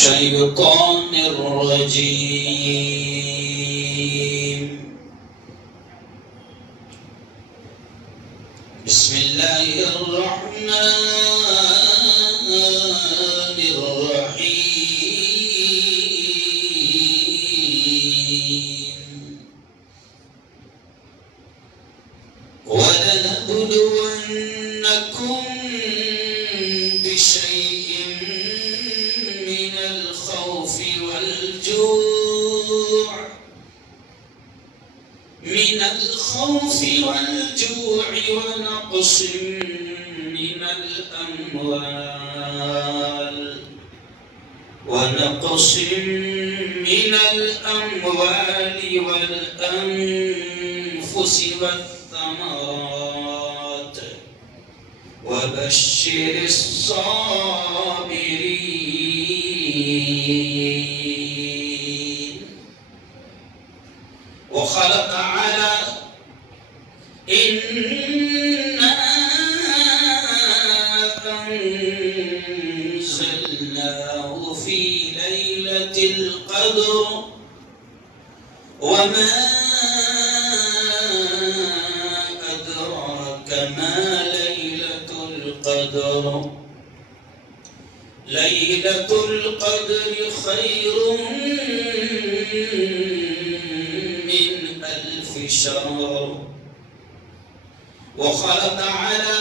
الشيطان الرجيم. بسم الله الرحمن الرحيم. ولنبلونكم بشيء من الخوف والجوع ونقص من الأموال والأنفس والثمرات وبشر الصابرين. وخلق على إنا أنزلناه في ليلة القدر وما أدراك ما ليلة القدر. ليلة القدر خير من 1000 شهر. وخلق على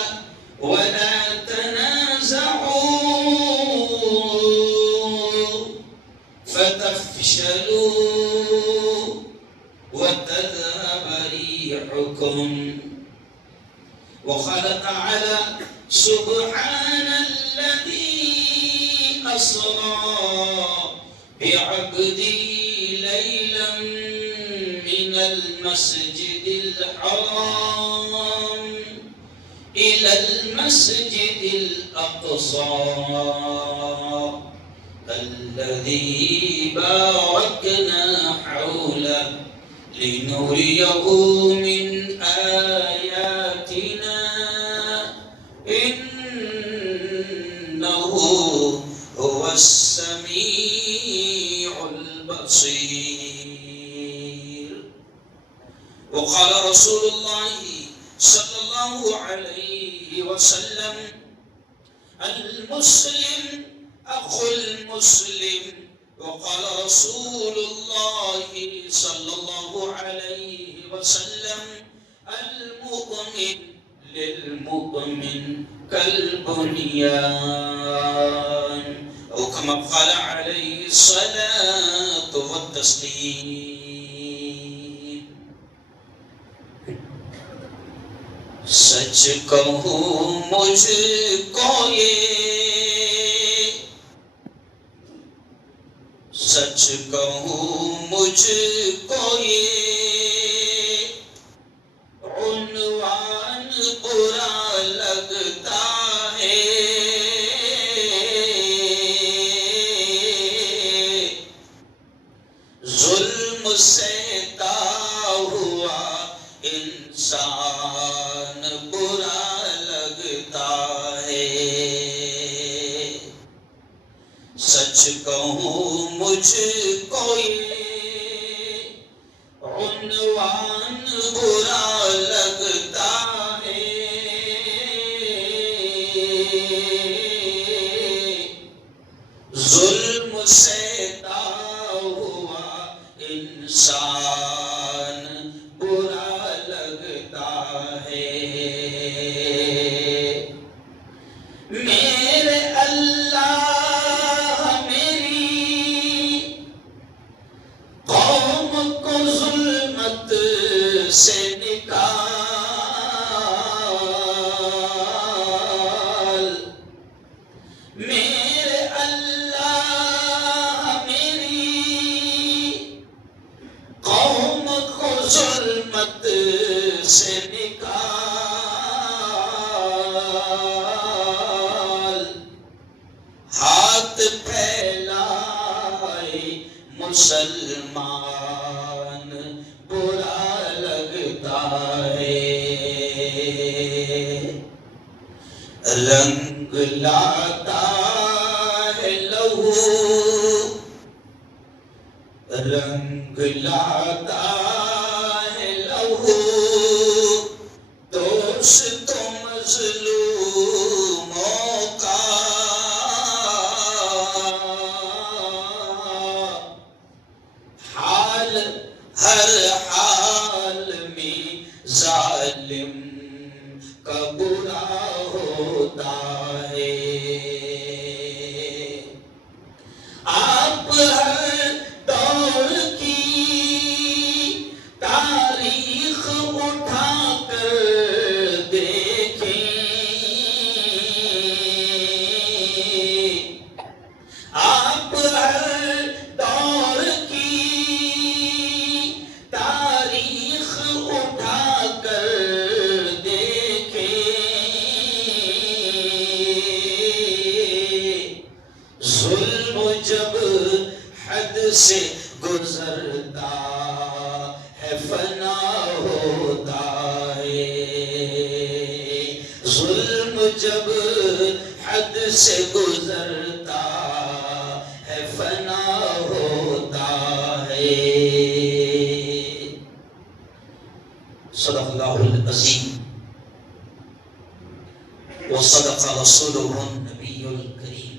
ولا تنازعوا فتفشلوا وتذهب ريحكم. وخلق على سبحان الذي أسرى بعبده ليلا من المسجد الحرام إلى المسجد الأقصى الذي باركنا حوله لنريه من آياتنا إنه هو السميع البصير. وقال رسول الله صلى الله عليه وسلم: المسلم أخو المسلم. وقال رسول الله صلى الله عليه وسلم: المؤمن للمؤمن كالبنيان، أو كما قال عليه الصلاة والتسليم. سچ کہوں مجھ کو یہ، سچ کہوں مجھ کو یہ عنوان برا لگتا ہے. ظلم سہتا ہوا انسان برا لگتا ہے. سچ کہوں مجھ کو یہ عنوان برا لگتا ہے. ظلم سہتا ہوا انسان برا لگتا ہے. میرے اللہ میری قوم کو ظلمت سے نکال. میرے اللہ میری قوم کو ظلمت سے نکال. ہاتھ پھیلائے مسلمان برا لگتا ہے. رنگ لاتا ہے لہو رنگ لاتا ہے لہو دوست مظلوموں کا، حال ہر حال میں ظالم کا برا ہوتا ہے۔ آپ ہر دور کی تاریخ اٹھا کر دیکھیں، آپ ہر دور کی تاریخ اٹھا کر دیکھیں، ظلم جب حد سے گزرتا ہے فنا ہوتا ہے، ظلم جب حد سے گزرتا ہے فنا ہوتا ہے۔ صدق اللہ العظیم وصدق رسولہ النبی الکریم۔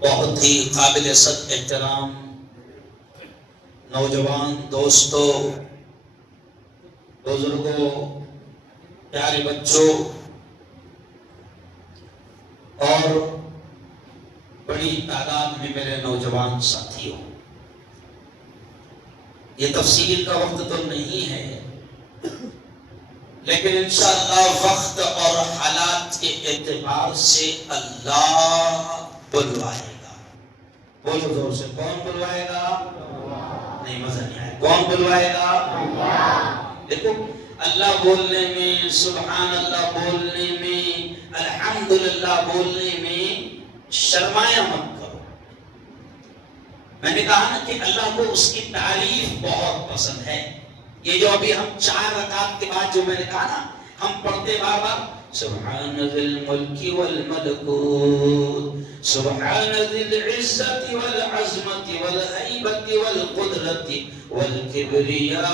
بہت ہی قابل صد احترام نوجوان دوستوں، بزرگوں، پیارے بچوں اور بڑی تعداد میں میرے نوجوان ساتھیوں، یہ تفصیل کا وقت تو نہیں ہے، لیکن انشاءاللہ وقت اور حالات کے اعتبار سے اللہ بلوائے گا۔ بولو زور سے، کون بلوائے گا؟ نہیں، مزہ نہیں آئے، کون بلوائے گا؟ دیکھو، اللہ بولنے میں، سبحان اللہ بولنے میں، الحمدللہ بولنے میں شرمایا مت کرو۔ میں نے کہا نا کہ اللہ کو اس کی تعریف بہت پسند ہے۔ یہ جو ابھی ہم 4 رکعت کے بعد جو میں نے کہا نا، ہم پڑھتے بار بار سبحان ذی الملک والملکوت، سبحان ذی العزت والعظمت والہیبت والقدرت والکبریاء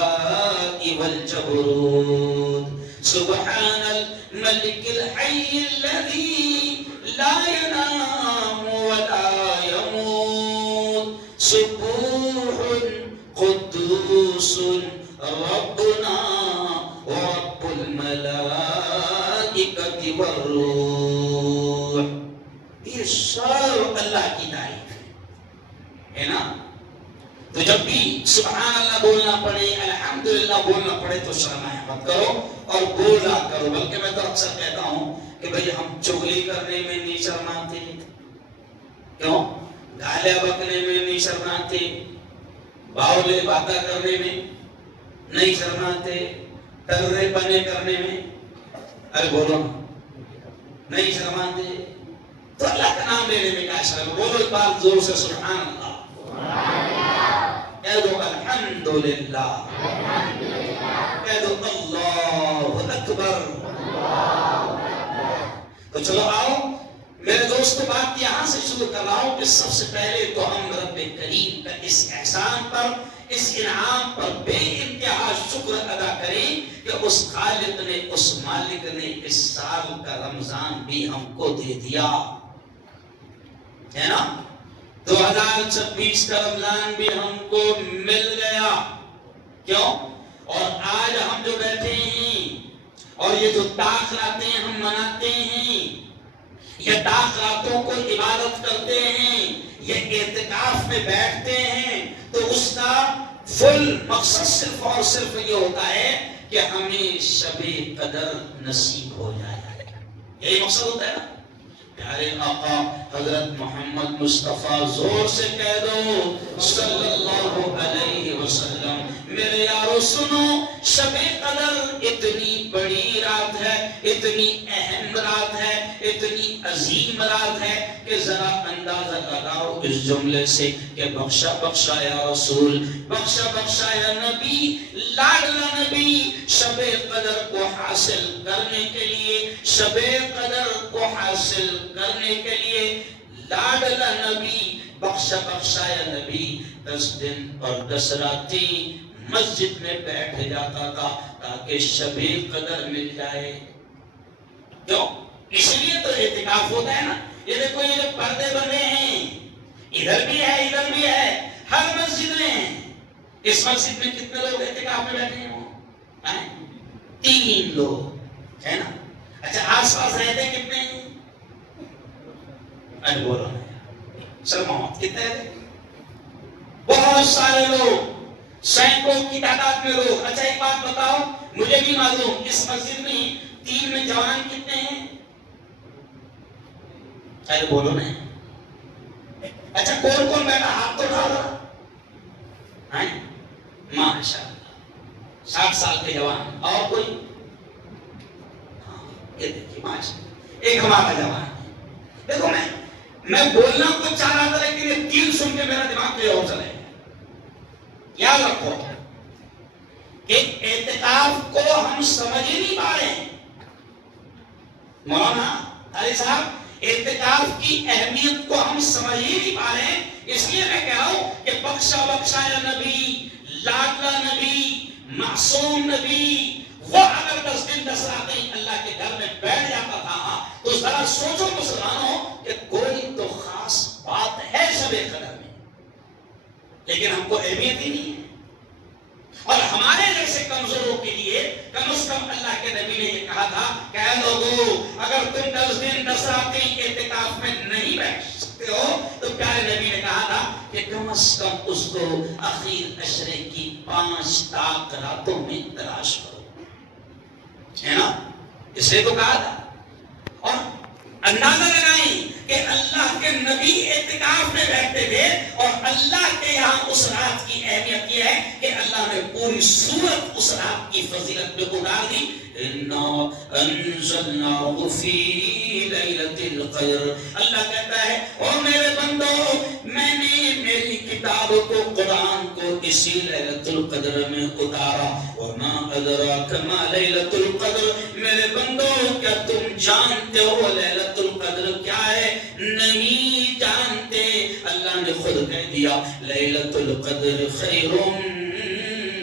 والجبروت، سبحان الملک الحی الذی لا ینام ولا یموت، سبوح قدوس ربنا ورب الملائکۃ والروح۔ یہ سب اللہ کی تعریف ہے نا؟ تو جب بھی سبحان اللہ بولنا پڑے، الحمدللہ بولنا پڑے تو شرمایا مت کرو اور بولا کرو۔ بلکہ میں تو اکثر کہتا ہوں کہ بھئی ہم چغلی کرنے میں نہیں شرماتے، کیوں؟ گالیاں بکنے میں نہیں شرماتے، باولے باتیں کرنے میں نہیں شرماتے، ترے پنے کرنے میں، ارے بولو نہیں شرماتے، تو اللہ کا نام لینے میں کیا شرم؟ بولو ایک بار زور سے سبحان اللہ، کہہ دو الحمدللہ، کہہ دو اللہ اکبر۔ تو چلو آؤ میرے دوستو، بات یہاں سے شروع کر رہا ہوں کہ سب سے پہلے تو ہم رب کریم کا اس احسان پر، اس انعام پر بے انتہا شکر ادا کریں کہ اس خالق نے، اس مالک نے اس سال کا رمضان بھی ہم کو دے دیا ہے نا؟ 2026 کا رمضان بھی ہم کو مل گیا، کیوں؟ اور آج ہم جو بیٹھے ہیں اور یہ جو تاخراتیں ہم مناتے ہیں، یہ تاخراتوں کو عبادت کرتے ہیں، یہ اعتکاف میں بیٹھتے ہیں، تو اس کا فل مقصد صرف اور صرف یہ ہوتا ہے کہ ہمیں شب قدر نصیب ہو جائے۔ یہی مقصد ہوتا ہے نا؟ پیارے آقا حضرت محمد مصطفیٰ، زور سے کہہ دو صلی اللہ علیہ وسلم۔ میرے یارو سنو، شب قدر اتنی بڑی رات ہے، اتنی اہم رات ہے، اتنی عظیم رات ہے کہ ذرا اندازہ لگاؤ اس جملے سے کہ بخشا بخشا یا رسول، بخشا بخشا یا نبی، لاڈلا نبی، شب قدر کو حاصل کرنے کے لیے، شب قدر کو حاصل کرنے کے لیے لاڈلا نبی بخشا یا نبی 10 دن اور 10 راتیں مسجد میں بیٹھ جاتا تھا تاکہ شب قدر مل جائے. کیوں؟ اس لیے تو اعتکاف ہوتا ہے نا. یہ دیکھو یہ جو پردے بنے ہیں ادھر بھی ہے ادھر بھی ہے ہر مسجد میں ہیں. اس مسجد میں کتنے لوگ اعتکاف میں بیٹھے ہیں؟ 3 لوگ ہے نا. اچھا آس پاس رہتے ہیں کتنے ہیں؟ ارے بولو سلمان کتنے رہتے؟ بہت سارے لوگ سینکڑوں کی تعداد میں لوگ. اچھا ایک بات بتاؤ مجھے بھی معلوم اس مسجد میں 3 میں جوان کتنے ہیں؟ ارے بولو نا. اچھا کون کون بیٹھا ہاتھ تو اٹھاؤ. ماشاء اللہ 60 سال کے جوان. اور کوئی؟ یہ دیکھیے ماشاء ایک ہمارا جوان. دیکھو میں بولنا کو چاہ رہا تھا لیکن یہ 3 سن کے میرا دماغ پہ اور چلے. یاد رکھو کہ اعتکاف کو ہم سمجھ ہی نہیں پا رہے ہیں. مولانا علی صاحب اعتکاف کی اہمیت کو ہم سمجھ ہی نہیں پا رہے ہیں. اس لیے میں کہہ رہا ہوں کہ بخشا یا نبی لاڈلا نبی معصوم نبی وہ اگر 10 دن 10 راتیں اللہ کے گھر میں بیٹھ جاتا تھا تو ذرا سوچو مسلمانوں کہ کوئی تو خاص بات ہے شب قدر میں لیکن ہم کو اہمیت ہی نہیں ہے. اور ہمارے جیسے کمزوروں کے لیے کم از کم اللہ کے نبی نے یہ کہا تھا کہ اے لوگو اگر تم 10 دن 10 راتیں اعتکاف میں نہیں بیٹھ سکتے ہو تو پیارے نبی نے کہا تھا کہ کم از کم اس کو اخیر عشرے کی 5 تاک راتوں میں تلاش کرو. ہے نا. اس لیے تو کہا تھا. اور اندازہ لگائیں کہ اللہ کے نبی اعتکاف میں بیٹھتے تھے اور اللہ کے یہاں اس رات کی اہمیت یہ ہے کہ اللہ نے پوری سورت اس رات کی فضیلت پہ اتار دی. اِنَّا أَنزَلْنَاهُ فِي لَيْلَةِ الْقَدْرِ. اللہ کہتا ہے او میرے بندو میں نے میری کتاب کو قرآن کو اسی لیلۃ القدر میں اتارا. وَمَا أَدْرَاكَ مَا لَيْلَةُ الْقَدْرِ. میرے بندو کیا تم جانتے ہو لیلۃ القدر کیا ہے؟ نہیں جانتے. اللہ نے خود کہہ دیا لیلۃ القدر خیر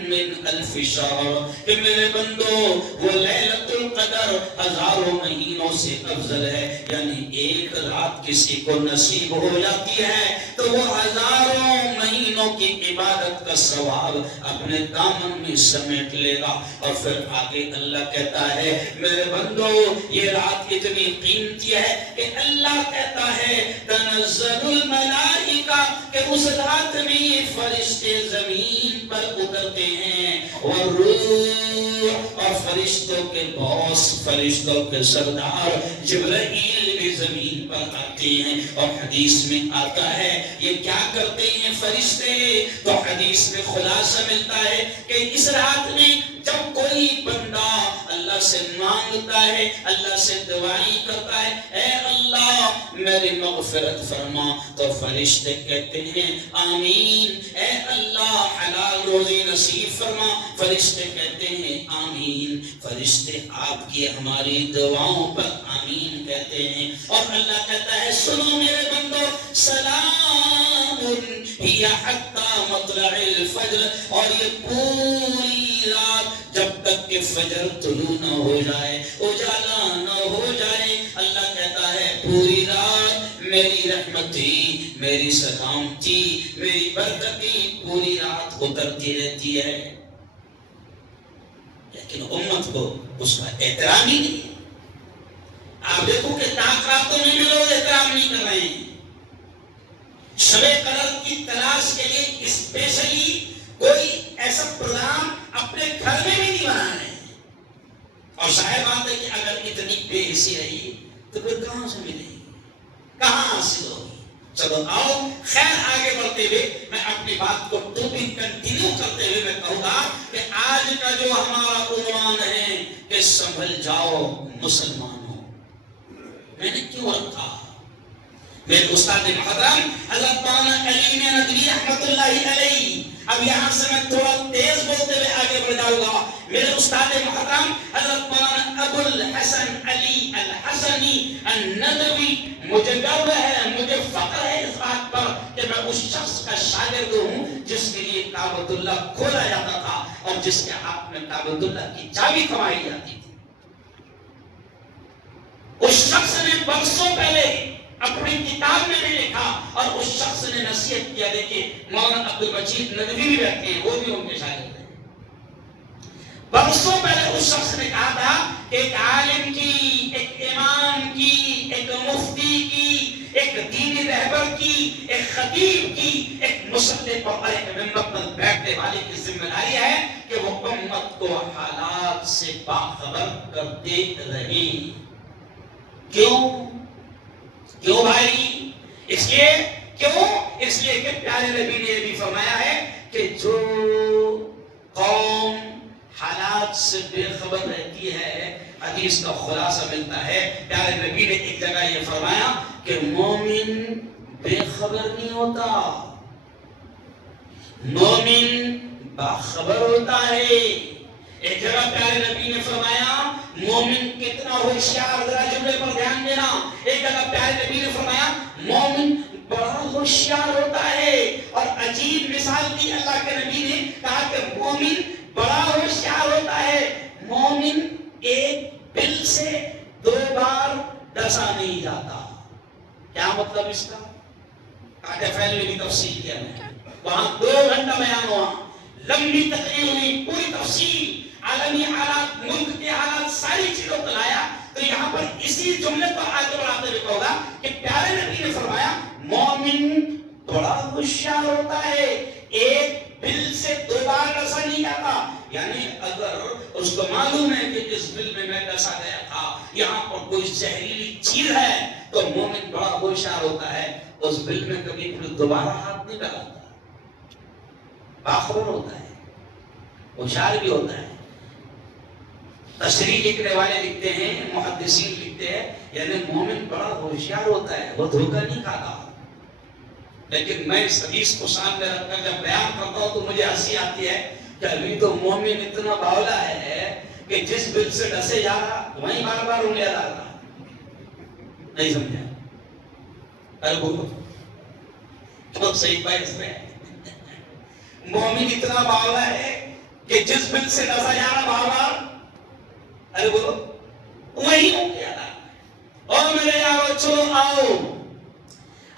من 1000 شہر. کہ میرے بندو وہ لیلۃ القدر ہزاروں مہینوں سے افضل ہے. یعنی ایک رات کسی کو نصیب ہو جاتی ہے تو وہ ہزاروں مہینوں کی عبادت کا ثواب اپنے دامن میں سمیٹ لے گا. اور پھر آگے اللہ کہتا ہے میرے بندو یہ رات اتنی قیمتی ہے کہ اللہ کہتا ہے تنزل الملائکہ کہ اس رات میں فرشتے زمین پر اترتے ہیں. اور روح اور فرشتوں کے باس فرشتوں کے سردار جبرائیل بھی زمین پر آتے ہیں. اور حدیث میں آتا ہے یہ کیا کرتے ہیں فرشتے؟ تو حدیث میں خلاصہ ملتا ہے کہ اس رات میں جب کوئی بندہ اللہ سے مانگتا ہے اللہ سے دعائیں کرتا ہے اے اللہ میری مغفرت فرما تو فرشتے کہتے ہیں آمین. اے اللہ حلال روزی نصیب فرما فرشتے کہتے ہیں آمین. فرشتے آپ کی ہماری دعاؤں پر آمین کہتے ہیں. اور اللہ کہتا ہے سنو میرے بندو سلام ہی حتی مطلع الفجر. اور یہ پوری رات جب تک کہ فجر طلوع نہ ہو جائے اجالا نہ ہو جائے اللہ کہتا ہے پوری رات میری رحمتی میری سلامتی میری برکتی پوری رات اترتی رہتی ہے. لیکن امت کو اس کا احترام ہی نہیں. آپ دیکھو کہ تاک راتوں میں بھی لوگ احترام نہیں کر رہے ہیں. شب قدر کی تلاش کے لیے اسپیشلی کوئی ایسا پروگرام اپنے گھر میں بھی نہیں بنا رہے ہیں. اور ظاہر بات ہے کہ اگر اتنی بے حسی رہی تو پھر کہاں سے ملے گی کہاں حاصل ہوگی. چلو آؤ خیر آگے بڑھتے ہوئے میں اپنی بات کو ٹاپک کنٹینیو کرتے ہوئے میں کہوں گا کہ آج کا جو ہمارا عنوان ہے کہ سنبھل جاؤ مسلمانوں. میں نے کیوں رکھا؟ میرے استاد محترم حضرت مولانا علی ندوی رحمۃ اللہ علیہ. اب یہاں سے میں تھوڑا تیز بولتے ہوئے آگے بڑھ جاؤں گا. میرے استاد محترم حضرت مولانا ابو الحسن علی الحسنی الندوی. مجھے گرو ہے مجھے فخر ہے اس بات پر کہ شاگرد ہوں جس کے لیے کعبۃ اللہ کھولا جاتا تھا اور جس کے ہاتھ میں کعبۃ اللہ کی چابی تھمائی جاتی تھی. اس شخص نے برسوں پہلے اپنی کتاب میں بھی لکھا اور اس شخص نے نصیحت کیا. دیکھیے مولانا عبد المجید ندوی بھی رہتے ہیں, وہ بھی ان کے شاگرد ہیں. برسوں پہلے اس شخص نے کہا تھا کہ ایک عالم کی, ایک امام کی, ایک مفتی کی, ایک دینی رہبر کی, ایک خطیب کی, ایک مصلی پر اور ایک ممبر پر بیٹھنے والے کی ذمہ داری ہے کہ وہ امت کو حالات سے باخبر کرتے رہیں. کیوں بھائی؟ اس لیے کہ پیارے نبی نے یہ بھی فرمایا ہے کہ جو قوم حالات سے بے خبر رہتی ہے, حدیث کا خلاصہ ملتا ہے. پیارے نبی نے ایک جگہ یہ فرمایا کہ مومن بے خبر نہیں ہوتا, مومن باخبر ہوتا ہے. ایک جگہ پیارے نبی نے فرمایا مومن کتنا ہوشیار, ذرا جملے پر دھیان دینا. ایک جگہ پیارے نبی نے فرمایا مومن بڑا ہوشیار ہوتا ہے, اور عجیب مثال دی اللہ کے نبی نے, کہا کہ مومن بڑا ہوشیار ہوتا ہے. مومن ایک بل سے 2 بار ڈسا نہیں جاتا. کیا مطلب اس کا؟ کاٹے فیل میں بھی تفصیل کیا میں, وہاں 2 گھنٹہ بیان ہوا, لمبی تقریر ہوئی, پوری تفصیل, عالمی حالات, ملک کے حالات, ساری چیزوں کو لایا. تو یہاں پر اسی جملے پر آگے بڑھاتے ہوئے کہوں گا کہ پیارے نبی نے فرمایا مومن بڑا ہوشیار ہوتا ہے, ایک بل سے 2 بار ڈسا نہیں جاتا. یعنی اگر اس کو معلوم ہے کہ اس بل میں ڈسا گیا تھا, یہاں پر کوئی زہریلی چیز ہے, تو مومن بڑا ہوشیار ہوتا ہے, اس بل میں کبھی پھر دوبارہ ہاتھ نہیں ڈالتا, باخبر ہوتا ہے, ہوشیار بھی ہوتا ہے. تشریح لکھنے والے لکھتے ہیں, محدثین لکھتے ہیں, یعنی مومن بڑا ہوشیار ہوتا ہے, وہ دھوکہ نہیں کھاتا. لیکن میں اس حدیث کو سامنے رکھ کر جب بیان کرتا ہوں تو مجھے ہنسی آتی ہے کہ ابھی تو مومن اتنا باولا ہے کہ جس بل سے ڈسے جا رہا وہیں بار بار انگلیاں ڈال رہا. نہیں سمجھا؟ ارے بولو تو صحیح بھائی, اس میں مومن اتنا باولا ہے کہ جس بل سے ڈسا جا رہا بار بار, ارے بولو, وہی انگلیاں ڈال رہا. اور میرے یارو چلو آؤ,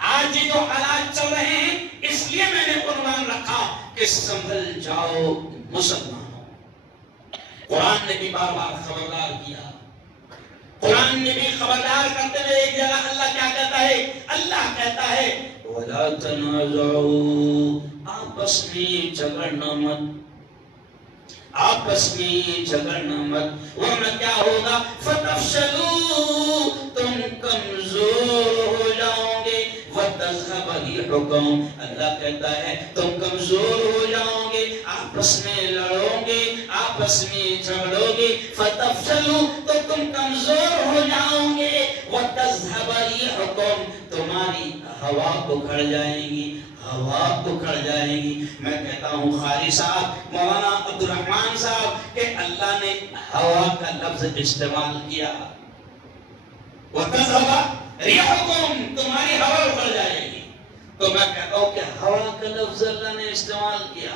آج یہ جو حالات چل رہے ہیں اس لیے میں نے عنوان رکھا کہ سنبھل جاؤ مسلمانوں. قرآن نے بھی بار بار خبردار کیا, قرآن نے بھی خبردار کرتے ہوئے ایک جگہ اللہ کیا کہتا ہے, اللہ کہتا ہے وَلَا تَنَازَعُوا, آپس میں جھگڑنا مت, آپس میں جھگڑنا مت, ورنہ کیا ہوگا فَتَفْشَلُوا, تم کمزور ہو جاؤ گے, وَتَذْهَبَ رِيحُكُمْ, اللہ کہتا ہے تم کمزور ہو جاؤ گے, آپس میں لڑو گے, آپس میں جھگڑو گے, فَتَفْشَلُوا, تو تم کمزور ہو جاؤ گے, وَتَذْهَبَ رِيحُكُمْ, تمہاری ہوا اکھڑ جائے گی, ہوا اکھڑ جائے گی. میں کہتا ہوں قاری صاحب, مولانا عبد الرحمن صاحب, کہ اللہ نے ہوا کا لفظ استعمال کیا, وَتَذْهَبَ رِيحُكُمْ, تمہاری ہوا اکھڑ جائے گی. تو میں کہتا ہوں کہ ہوا کا لفظ اللہ نے استعمال کیا,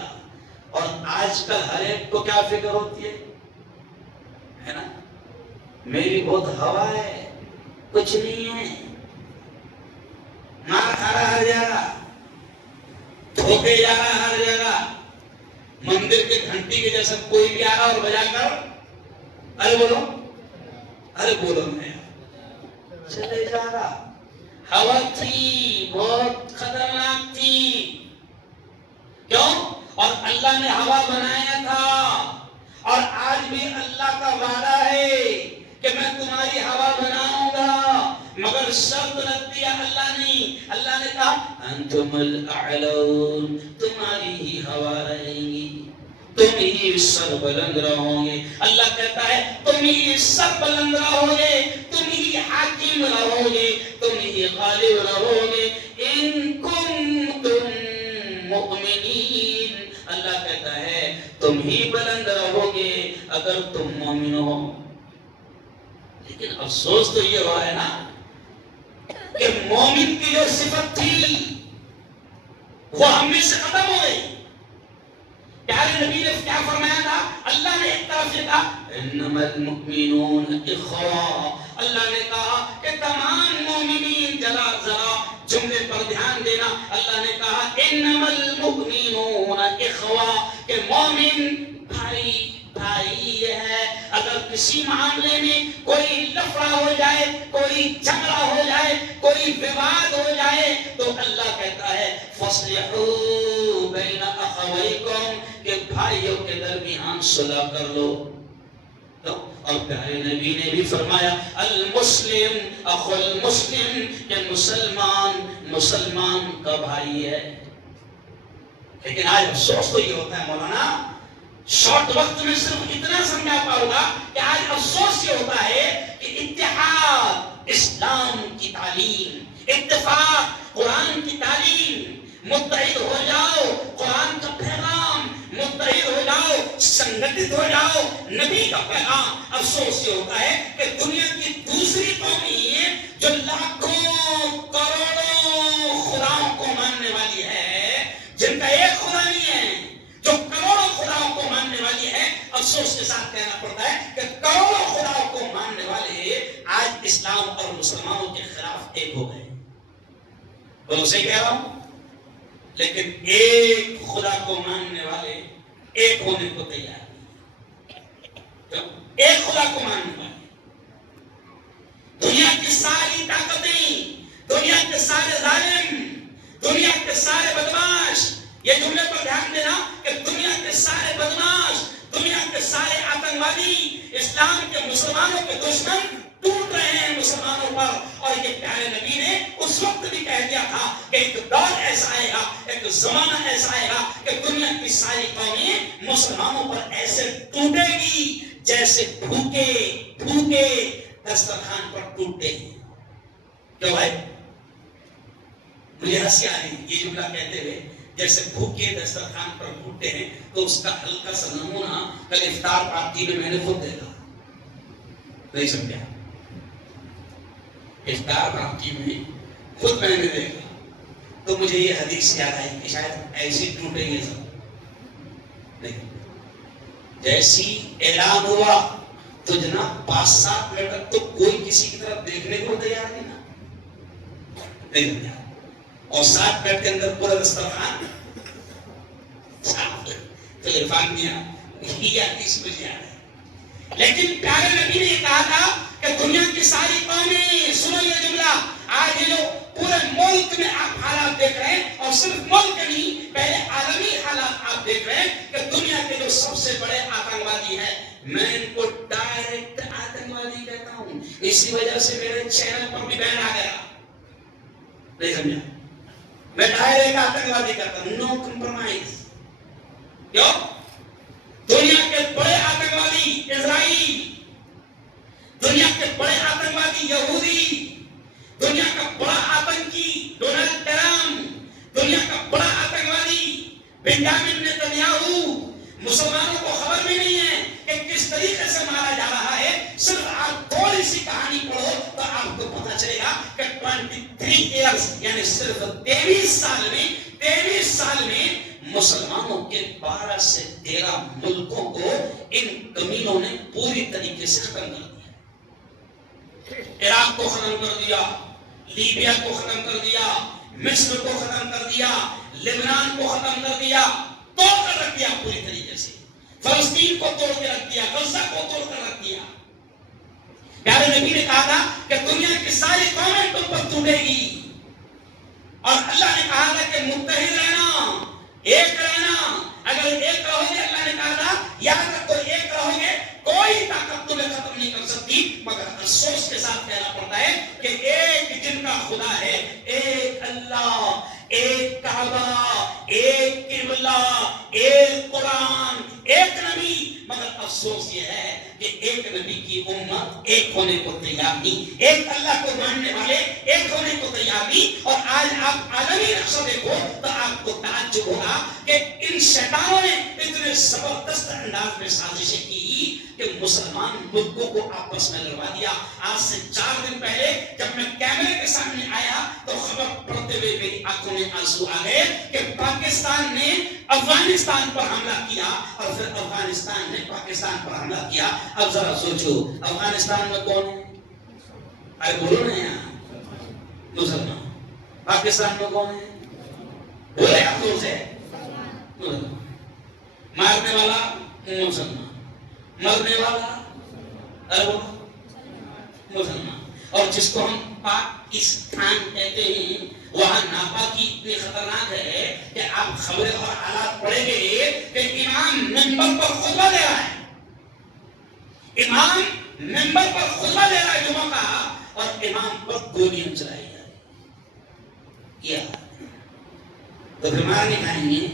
اور آج کل ہر ایک کو کیا فکر ہوتی ہے نا, میری بہت ہوا ہے, کچھ نہیں ہے, مار کھا رہا ہر جگہ, دھوکے جا رہا ہر جگہ, مندر کے گھنٹی کے جیسا کوئی بھی آ رہا اور بجا کر ارے بولو, ارے بولو, میں چلے جا رہا. ہوا تھی, بہت خطرناک تھی. کیوں؟ اور اللہ نے ہوا بنایا تھا, اور آج بھی اللہ کا وعدہ ہے کہ میں تمہاری ہوا بناؤں گا, مگر شرط رکھ دیا اللہ نے. اللہ نے کہا انتم الاعلون, تمہاری ہی ہوا رہے گی, تم ہی سر بلند رہو گے. اللہ کہتا ہے تم ہی سر بلند رہو گے, تم ہی حاکم رہو گے, تم ہی غالب رہو گے, ان کنتم مؤمنین. اللہ کہتا ہے تم ہی بلند رہو گے اگر تم مومن ہو. لیکن افسوس تو یہ ہوا ہے نا کہ مومن کی جو صفت تھی وہ ہم میں سے ختم ہو گئی. پیارے نبی نے کیا فرمایا تھا؟ اللہ نے ایک طرف سے کہا انما المؤمنون اخوہ، اللہ نے کہا کہ تمام مومنین ذرا جملے پر دھیان دینا. اللہ نے کہا انما المؤمنون اخوہ، کہ مومن بھائی بھائی ہے. اگر کسی معاملے میں کوئی لفڑا ہو جائے، کوئی جھگڑا ہو جائے، کوئی وواد ہو جائے، تو اللہ کہتا ہے فَاصْلِحُوا بَيْنَ أَخَوَيْكُمْ، کہ بھائیوں کے درمیان صلح کر لو. اور پیارے نبی نے بھی فرمایا المسلم اخو المسلم، کہ مسلمان کا بھائی ہے. لیکن آج افسوس تو یہ ہوتا ہے مولانا، شارٹ وقت میں صرف اتنا سمجھا پاؤں گا کہ آج افسوس یہ ہوتا ہے کہ اتحاد اسلام کی تعلیم، اتفاق قرآن کی تعلیم، متحد ہو جاؤ قرآن کا پیغام، متحد ہو جاؤ، سنگٹت ہو جاؤ نبی کا پیغام. افسوس یہ ہوتا ہے کہ دنیا کی دوسری قومیں جو لاکھوں کروڑوں خداؤں کو ماننے والی ہے، جن کا ایک خدا نہیں ہے، جو کروڑوں خداؤں کو ماننے والی ہے، افسوس کے ساتھ کہنا پڑتا ہے کہ کروڑوں خداؤں کو ماننے والے آج اسلام اور مسلمانوں کے خلاف ایک ہو گئے. بولو صحیح کہہ رہا ہوں؟ لیکن ایک خدا کو ماننے والے ایک ہونے کو تیار نہیں. ایک خدا کو ماننے والے، دنیا کی ساری طاقتیں، دنیا کے سارے ظالم، دنیا کے سارے بدماش، یہ جملے پر دھیان دینا کہ دنیا کے سارے بدماش، دنیا کے سارے آتنکوادی، اسلام کے مسلمانوں کے دشمن ٹوٹ رہے ہیں مسلمانوں پر. اور یہ پیارے نبی نے اس وقت بھی کہہ دیا تھا کہ ایک دور ایسا آئے گا، ایک زمانہ ایسا آئے گا کہ دنیا کی ساری قومیں مسلمانوں پر ایسے ٹوٹے گی جیسے بھوکے دسترخوان پر ٹوٹتے ہیں. کیوں بھائی؟ مجھے ہنسی آ رہی یہ جملہ کہتے ہوئے، جیسے بھوکے دسترخوان پر ٹوٹتے ہیں. تو اس کا ہلکا سا نمونہ کل افطار پارٹی میں نے خود دیکھا. نہیں سمجھا؟ افطار پارٹی میں خود میں نے دیکھا تو مجھے یہ حدیث یاد آئی کہ شاید ایسی ٹوٹیں گے سب. نہیں، جیسی اعلان ہوا تو جناب 5-7 منٹ تک تو کوئی کسی کی طرف دیکھنے کو تیار نہیں نا. نہیں سمجھا؟ اور 7 منٹ کے اندر پورا دسترخوان تو عرفان دیا. یہ حدیث مجھے یاد ہے. لیکن پیارے نبی نے کہا تھا کہ دنیا کی ساری قومیں، سنو یہ جملہ، آج یہ جو پورے ملک میں آپ حالات دیکھ رہے ہیں، اور صرف ملک نہیں پہلے عالمی حالات آپ دیکھ رہے ہیں کہ دنیا کے جو سب سے بڑے آتنکوادی ہیں، میں ان کو ڈائریکٹ آتنکوادی کہتا ہوں. اسی وجہ سے میرے چینل پر بھی بین آ گیا. نہیں سمجھا؟ میں ڈائریکٹ آتنکوادی کہتا ہوں، نو کمپرومائز. کیوں؟ دنیا کے بڑے آتنکوادی اسرائیل، دنیا کے بڑے آتنکوادی یہودی، دنیا کا بڑا آتنکی ڈونلڈ ٹرمپ، دنیا کا بڑا آتنکوادی بنیامین نتنیاہو. مسلمانوں کو خبر بھی نہیں ہے کہ کس طریقے سے مارا جا رہا ہے. صرف آپ تھوڑی سی کہانی پڑھو تو آپ کو پتا چلے گا کہ 23 ایئرز یعنی صرف 23 سال میں مسلمانوں کے 12 سے 13 ملکوں کو ان کمینوں نے پوری طریقے سے ختم کر دیا. عراق کو ختم کر دیا، لیبیا کو ختم کر دیا، مصر کو ختم کر دیا، لبنان کو ختم کر دیا، توڑ کر رکھ دیا پوری طریقے سے. فلسطین کو توڑ کے رکھ دیا، غزہ کو توڑ کر رکھ دیا. پیارے نبی نے کہا تھا کہ دنیا کی ساری قومیں تم پر ٹوٹے گی. اور اللہ نے کہا تھا کہ متحد رہنا، ایک رہنا. اگر ایک رہو گے، اللہ نے کہا تھا یاد رکھو ایک رہو گے، کوئی طاقت تمہیں ختم نہیں کر سکتی. مگر افسوس کے ساتھ کہنا پڑتا ہے کہ ایک جن کا خدا ہے، ایک اللہ، ایک کعبہ، ایک قبلہ، ایک قرآن، ایک نبی. مگر افسوس یہ ہے کہ ایک نبی کی امت ایک ہونے کو تیار نہیں، ایک اللہ کو ماننے والے ایک ہونے کو تیار نہیں۔ اور آج آپ عالمی نقشہ دیکھو تو آپ کو تعجب ہوگا کہ ان شیطانوں نے اتنے زبردست انداز میں سازشیں کی کہ مسلمان ملکوں کو آپس میں لڑوا دیا۔ آج سے 4 دن پہلے جب میں کیمرے کے سامنے آیا تو خبر پڑھتے ہوئے میری آنکھوں میں آنسو آ گئے کہ پاکستان نے افغانستان پر حملہ کیا اور پھر افغانستان نے پاکستان پر حملہ کیا۔ اب ذرا سوچو افغانستان میں کون ہے؟ ارے بولو نا یہاں، مسلمان۔ پاکستان میں کون ہے؟ بولے آپ دور سے، مارنے والا مسلمان، مرنے والا ارے بولو مسلمان۔ اور جس کو ہم پاکستان کہتے ہیں وہاں ناپاکی اتنی خطرناک ہے کہ آپ خبریں اور حالات پڑھیں گے کہ امام ممبر پر خطبہ دے رہا ہے، امام ممبر پر خطبہ دے رہا ہے جمعہ کا، اور امام پر گولیاں چلائی جا رہی۔ کیا تو پھر مارنے کھائیں گے؟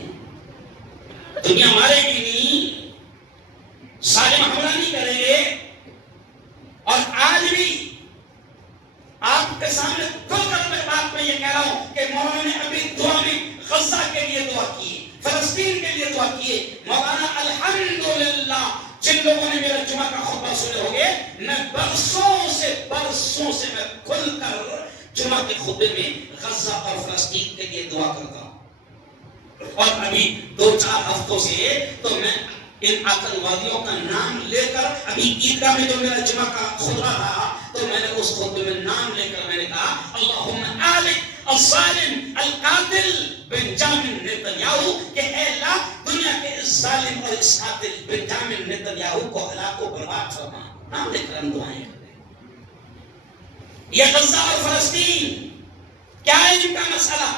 دنیا مارے گی نہیں، ظالم حملہ نہیں کریں گے۔ اور آج بھی آپ کے سامنے کھل کر میں بات میں یہ کہہ رہا ہوں کہ مولانا نے ابھی دعا میں غزہ کے لیے دعا کی، فلسطین کے لیے دعا کی۔ مولانا الحمدللہ جن لوگوں نے میرا جمعہ کا خطبہ سنے ہوگے، میں برسوں سے میں کھل کر جمعہ کے خطبے میں غزہ اور فلسطین کے لیے دعا کرتا ہوں۔ اور ابھی 2-4 ہفتوں سے تو میں ان آتنکوادیوں کا نام لے کر ابھی عیدگاہ میں جو میرا جمعہ کا خطبہ تھا تو میں نے اس خطبے میں نام لے کر میں نے کہا اللہم آلک الظالم القاتل بنجامن نتنیاہو، کہ اے اللہ دنیا کے اس ظالم اور اس قاتل بنجامن نتنیاہو کو ہلاک و برباد فرما۔ نام لے کر ہم دعائیں کریں۔ یہ غزہ اور فلسطین کیا ہے ان کا مسئلہ؟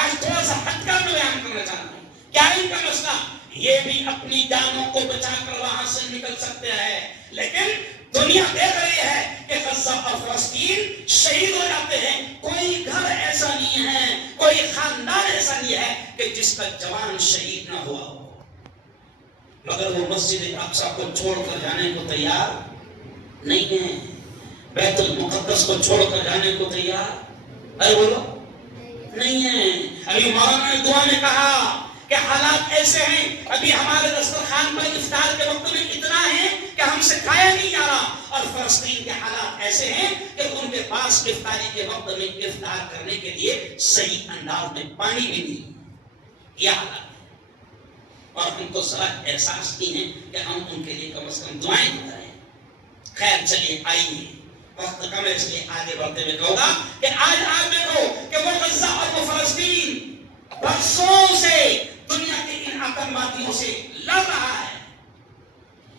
آج تھوڑا سا ہٹ کر میں بیان کرنا چاہتا ہوں۔ کیا ہے ان کا مسئلہ؟ یہ بھی اپنی جانوں کو بچا کر وہاں سے نکل سکتے ہیں، لیکن دنیا دیکھ رہی ہے کہ غزہ اور فلسطین شہید ہو جاتے ہیں۔ کوئی گھر ایسا نہیں ہے، کوئی خاندان ایسا نہیں ہے کہ جس کا جوان شہید نہ ہوا ہو، مگر وہ مسجد اقصی کو چھوڑ کر جانے کو تیار نہیں ہے، بیت المقدس کو چھوڑ کر جانے کو تیار ارے بولو نہیں ہے۔ ابھی مولانا نے دعا میں کہا کہ حالات ایسے ہیں، ابھی ہمارے دسترخوان پر افطار کے وقت میں اتنا ہے کہ ہم سے کھایا نہیں جا رہا، اور فلسطین کے حالات ایسے ہیں کہ ان کے پاس افطاری کے وقت میں افطار کرنے کے لیے صحیح انداز میں پانی بھی نہیں۔ یہ حالات ہے، اور ہم کو ذرا احساس نہیں ہے کہ ہم ان کے لیے کم از کم دعائیں کریں۔ خیر چلیے آئیے، وقت کم ہے اس لیے آگے بڑھتے ہوئے کہوں گا کہ آج آپ دیکھو کہ وہ غزہ اور وہ فلسطین برسوں سے دنیا کے ان آتنکوادیوں سے لڑ رہا ہے،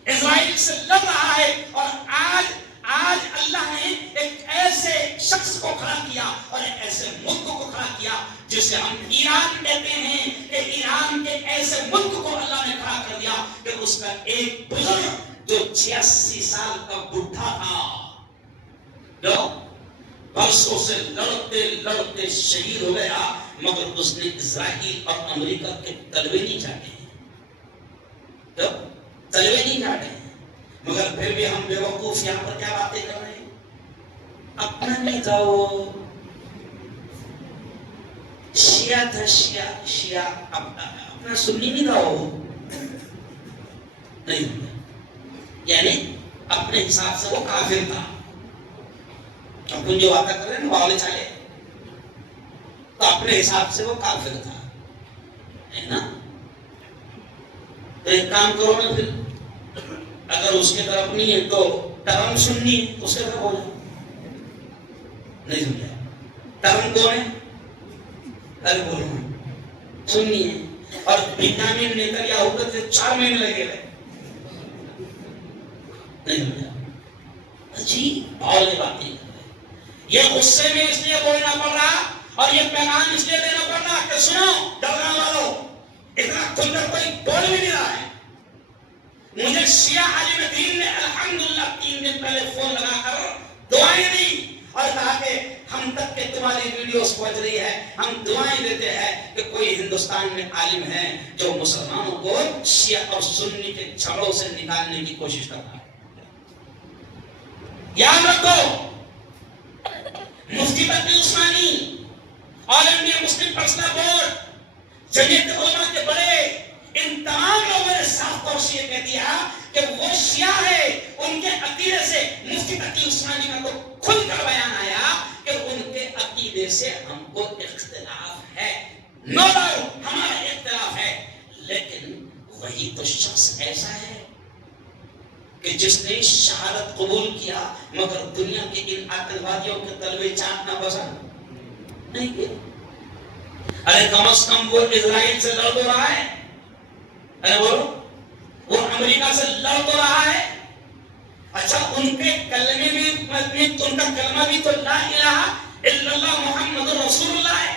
اسرائیل سے لڑ رہا ہے، اور آج اللہ نے ایک ایسے شخص کو کھڑا کیا اور ایک ایسے ملک کو کھڑا کیا جسے ہم ایران کہتے ہیں، کہ ایران کے ایسے ملک کو اللہ نے کھڑا کر دیا کہ اس کا ایک بزرگ جو 86 سال کا بڈھا تھا، جو برسوں سے لڑتے لڑتے شہید ہو گیا، مگر اس نے اسرائیل اور امریکہ کے تلوے نہیں چاٹے، تلوے نہیں چاٹے، مگر پھر بھی ہم بے وقوف یہاں پر کیا باتیں کر رہے ہیں؟ اپنا نہیں تھا وہ، شیعہ تھا، شیعہ اپنا سنی نہیں تھا وہ، نہیں، یعنی اپنے حساب سے وہ کافر تھا۔ اپن جو باتیں کر رہے ہیں نا باولے چالے، تو اپنے حساب سے وہ کافر تھا، ہے نا؟ تو ایک کام کرو نا، پھر اگر اس کے طرف نہیں ہے تو ٹرم سننی ہے اس کے طرف ہو جائے، نہیں سمجھا؟ ٹرم کون ہے؟ ارے بولو سننی ہے، اور بنیامین نیتنیاہو کو 4 مہینے لگے گئے، نہیں سمجھا؟ عجیب باولے باتیں کر رہے، یہ غصے میں اس لیے بولنا پڑ رہا اور یہ پیغام اس لیے دینا پڑ رہا کہ سنو ڈرنا والو، اتنا کھل کر کوئی بول بھی نہیں رہا ہے۔ مجھے شیعہ عالم دین نے الحمدللہ 3 دن پہلے فون لگا کر دعائیں دی اور کہا کہ ہم تک کہ تمہاری ویڈیوز پہنچ رہی ہے، ہم دعائیں دیتے ہیں کہ کوئی ہندوستان میں عالم ہے جو مسلمانوں کو شیعہ اور سنی کے جھگڑوں سے نکالنے کی کوشش کر رہا ہے۔ یاد رکھو مفتی تقی عثمانی، آل انڈیا مسلم پرسنل بورڈ، جمعیت علماء کے بڑے، ان تمام لوگوں نے صاف طور سے یہ کہہ دیا کہ وہ شیعہ ہے. ان کے عقیدے سے مفتی تقی عثمانی کا تو کھل کر بیان آیا کہ ان کے عقیدے سے ہم کو اختلاف ہے. نو ڈاؤٹ ہمارا اختلاف ہے، لیکن وہی تو شخص ایسا ہے کہ جس نے شہادت قبول کیا مگر دنیا کے ان عقلوادیوں کے تلوے چاٹنا پسند نہیں کیا. ارے کم از کم وہ اسرائیل سے لڑ تو رہا ہے، ارے بولو وہ امریکہ سے لڑ تو رہا ہے. اچھا ان کے کلمے بھی، ان کا کلمہ بھی تو لا الہ الا اللہ محمد رسول اللہ ہے.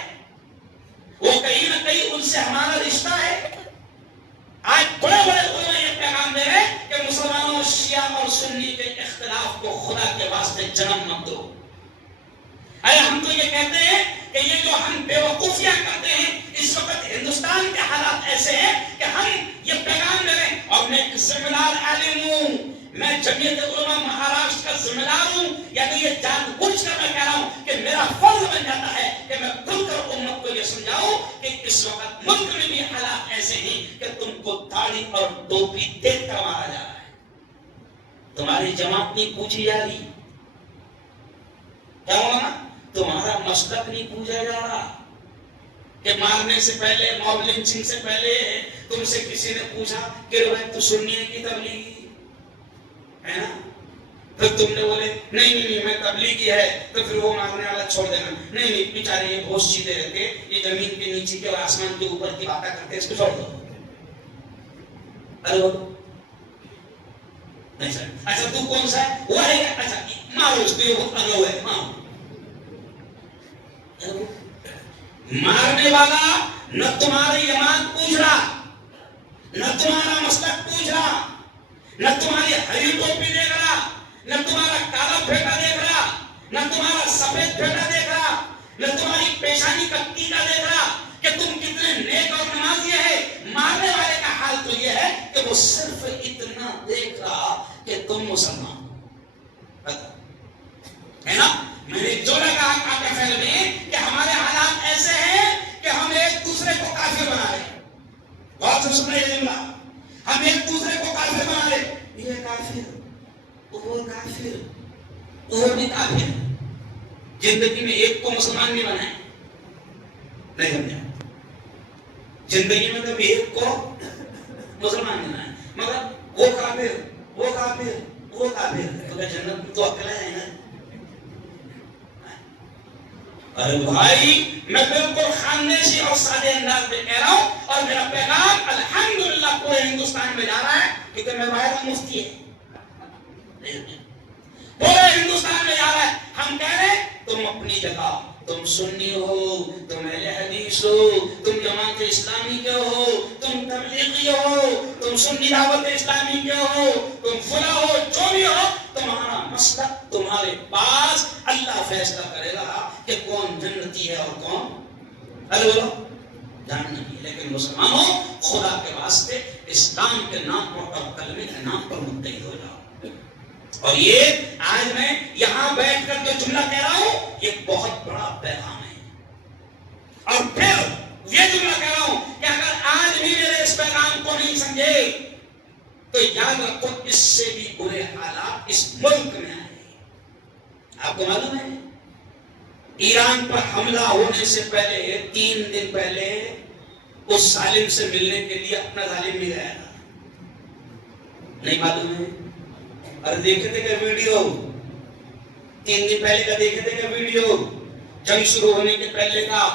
وہ کہیں نہ کہیں ان سے ہمارا رشتہ ہے. آج بڑے بڑے علماء یہ پیغام دے رہے کہ مسلمانوں شیعہ اور سنی کے اختلاف کو خدا کے واسطے جنم مت دو. ارے ہم تو یہ کہتے ہیں کہ یہ جو ہم بیوقوفیاں کرتے ہیں، اس وقت ہندوستان کے حالات ایسے ہیں کہ ہم یہ پیغام دے رہے ہیں. اور میں ایک ذمہ دار عالم ہوں، میں جمعیت علماء مہاراشٹر کا ذمہ دار ہوں، یعنی یہ جان بوجھ کر میں کہہ رہا ہوں کہ میرا فرض بن جاتا ہے کہ میں کھل کر امت کو یہ سمجھاؤں کہ اس وقت ملک میں بھی حالات ایسے ہیں کہ تم کو داڑھی اور ٹوپی دیکھ کر مارا جا رہا ہے. تمہاری جماعت نہیں پوچھی جا رہی، کیا ہونا؟ تمہارا مسلک نہیں پوچھا جا رہا. کہ مارنے سے پہلے، موب لنچنگ سے پہلے تم سے کسی نے پوچھا کہ روایت تو سنی ہے کہ تبلیغی ہے نا؟ پھر تم نے بولے نہیں نہیں نہیں میں تبلیغی ہے، تو پھر وہ مارنے والا چھوڑ دینا. نہیں نہیں بیچارے یہ بہت سیدھے رہتے، یہ زمین کے نیچے کے اور آسمان کے اوپر کی باتیں کرتے، اس کو چھوڑ دو. ارے وہ نہیں سر، اچھا تو کون سا ہے؟ وہ ہے. اچھا مارو اس کو، یہ بہت اگو ہے، مارو. مارنے والا نہ تمہاری جماعت پوچھ رہا، نہ تمہارا مسلک پوچھ رہا، نہ تمہاری ہری ٹوپی دیکھ رہا، نہ تمہارا کالا پھیٹا دیکھ رہا، نہ تمہارا سفید پھیٹا دیکھ رہا، نہ تمہاری پیشانی کا ٹیکا دیکھ رہا کہ تم کتنے نیک اور نمازی ہے. مارنے والے کا حال تو یہ ہے کہ وہ صرف اتنا دیکھ رہا کہ تم مسلمان ہے نا. میں نے جو لگا آپ کے فیل میں کہ ہمارے حالات ایسے ہیں کہ ہم ایک دوسرے کو کافر بنا رہے ہیں. بہت سے سن رہے ہیں، ہم ایک دوسرے کو کافر بنا رہے ہیں. یہ کافر، وہ کافر، وہ بھی کافر. زندگی میں ایک کو مسلمان نہیں بنائے، نہیں سمجھا؟ زندگی میں کبھی ایک کو مسلمان نہیں بنائے، مگر وہ کافر، وہ کافر، وہ کافر. تو کہ جنت میں تو اکیلا ہے نا. ارے بھائی میں بالکل خاموشی اور سادے انداز میں کہہ رہا ہوں، اور میرا پیغام الحمدللہ پورے ہندوستان میں جا رہا ہے، کیونکہ میں باہر مفتی ہے، پورے ہندوستان میں جا رہا ہے. ہم کہہ رہے ہیں تم اپنی جگہ، تم سنی ہو، تم اہل حدیث ہو، تم جماعت اسلامی کے ہو، تم تبلیغی ہو، تم سنی دعوت اسلامی کے ہو، تم فلاں ہو، جو بھی ہو، تمہارا مسلک تمہارے پاس. اللہ فیصلہ کرے گا کہ کون جنتی ہے اور کون ارے بولو جاننا نہیں. لیکن مسلمانوں خدا کے واسطے اسلام کے نام پر اور کلمے کے نام پر متحد ہو جاؤ. اور یہ آج میں یہاں بیٹھ کر جو جملہ کہہ رہا ہوں یہ بہت بڑا پیغام ہے. اور پھر یہ جملہ کہہ رہا ہوں کہ اگر آج بھی میرے اس پیغام کو نہیں سمجھے تو یاد رکھو اس سے بھی برے حالات اس ملک میں آئے. آپ کو معلوم ہے ایران پر حملہ ہونے سے پہلے 3 دن پہلے اس ظالم سے ملنے کے لیے اپنا ظالم بھی گیا تھا. نہیں معلوم ہے؟ اور دیکھے تھے کہ ویڈیو 3 دن پہلے کا دیکھے تھے کہ ویڈیو جنگ شروع ہونے کے پہلے کا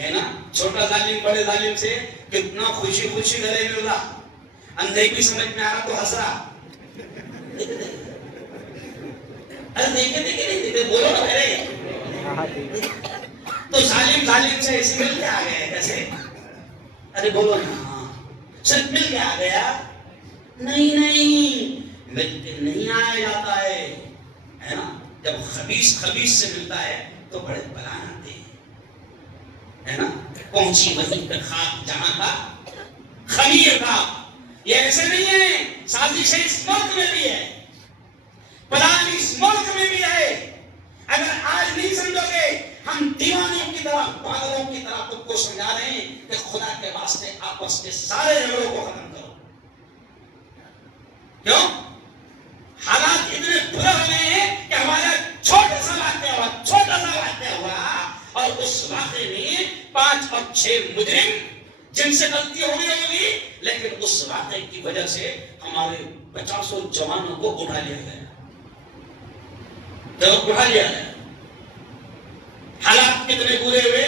ہے نا. چھوٹا ظالم بڑے ظالم سے کتنا خوشی خوشی گلے مل رہا، اندھے بھی سمجھ میں آ رہا تو ہنس رہا. ارے دیکھے تھے کہ نہیں دیکھے؟ بولو نا میرے. تو ظالم سے ایسے مل کے آ گیا کیسے؟ ارے بولو نا. صرف مل کے آ گیا؟ نہیں مل کے نہیں آیا جاتا ہے نا. جب خبیث سے ملتا ہے تو بڑے بلان آتے ہیں ہے نا. پہنچی وہیں پہ خاک جہاں کا خمیر کا. یہ ایسے نہیں ہے، سازش اس ملک میں بھی ہے پلان اس ملک میں بھی ہے. اگر آج نہیں سمجھو گے ہم دیوانوں کی طرح پاگلوں کی طرح تم کو سمجھا رہے ہیں کہ خدا کے واسطے آپس کے سارے جھگڑوں کو ختم کرو. کیوں؟ حالات اتنے برے ہو گئے ہیں کہ ہمارا چھوٹا سا واقعہ ہوا اور اس واقعے میں 5 اور 6 مجرم جن سے غلطی ہو گئی ہوگی، لیکن اس واقعے کی وجہ سے ہمارے 50 جوانوں کو اٹھا لیا گیا. جب اٹھا لیا گیا، حالات کتنے برے ہوئے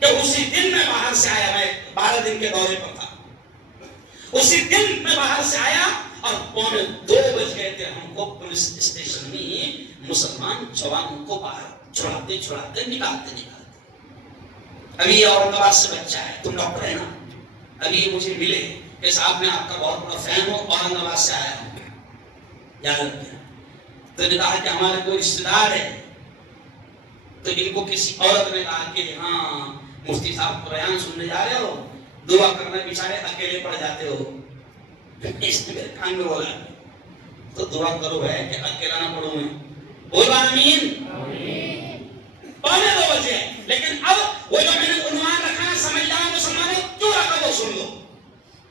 کہ اسی دن میں باہر سے آیا. میں 12 دن کے دورے پر تھا. اسی دن میں باہر سے آیا اور 1:45 بج گئے تھے. ہم کو پولیس اسٹیشن میں مسلمان جوانوں کو باہر چھڑاتے نکالتے. ابھی اورنگ آباد سے بچہ ہے، تم ڈاکٹر ہے نا، ابھی مجھے ملے کہ صاحب میں آپ کا بہت بڑا فین ہوں، اورنگ آباد سے آیا ہوں. یاد رکھنا. تو نے کہا کہ ہمارے کوئی رشتے دار ہے. تو ان کو کسی عورت نے کہا کہ ہاں مفتی صاحب کو بیان سننے جا رہے ہو، دعا کرنا بیچارے اکیلے پڑ جاتے ہو. اس نے میرے کان میں بولا تو دعا کرو ہے کہ اکیلا نہ پڑھوں میں. بولو آمین. 2:45 بجے. لیکن اب وہ جو میں نے عنوان رکھا ہے سمجھ جاؤ مسلمانوں کیوں رکھا وہ سن لو.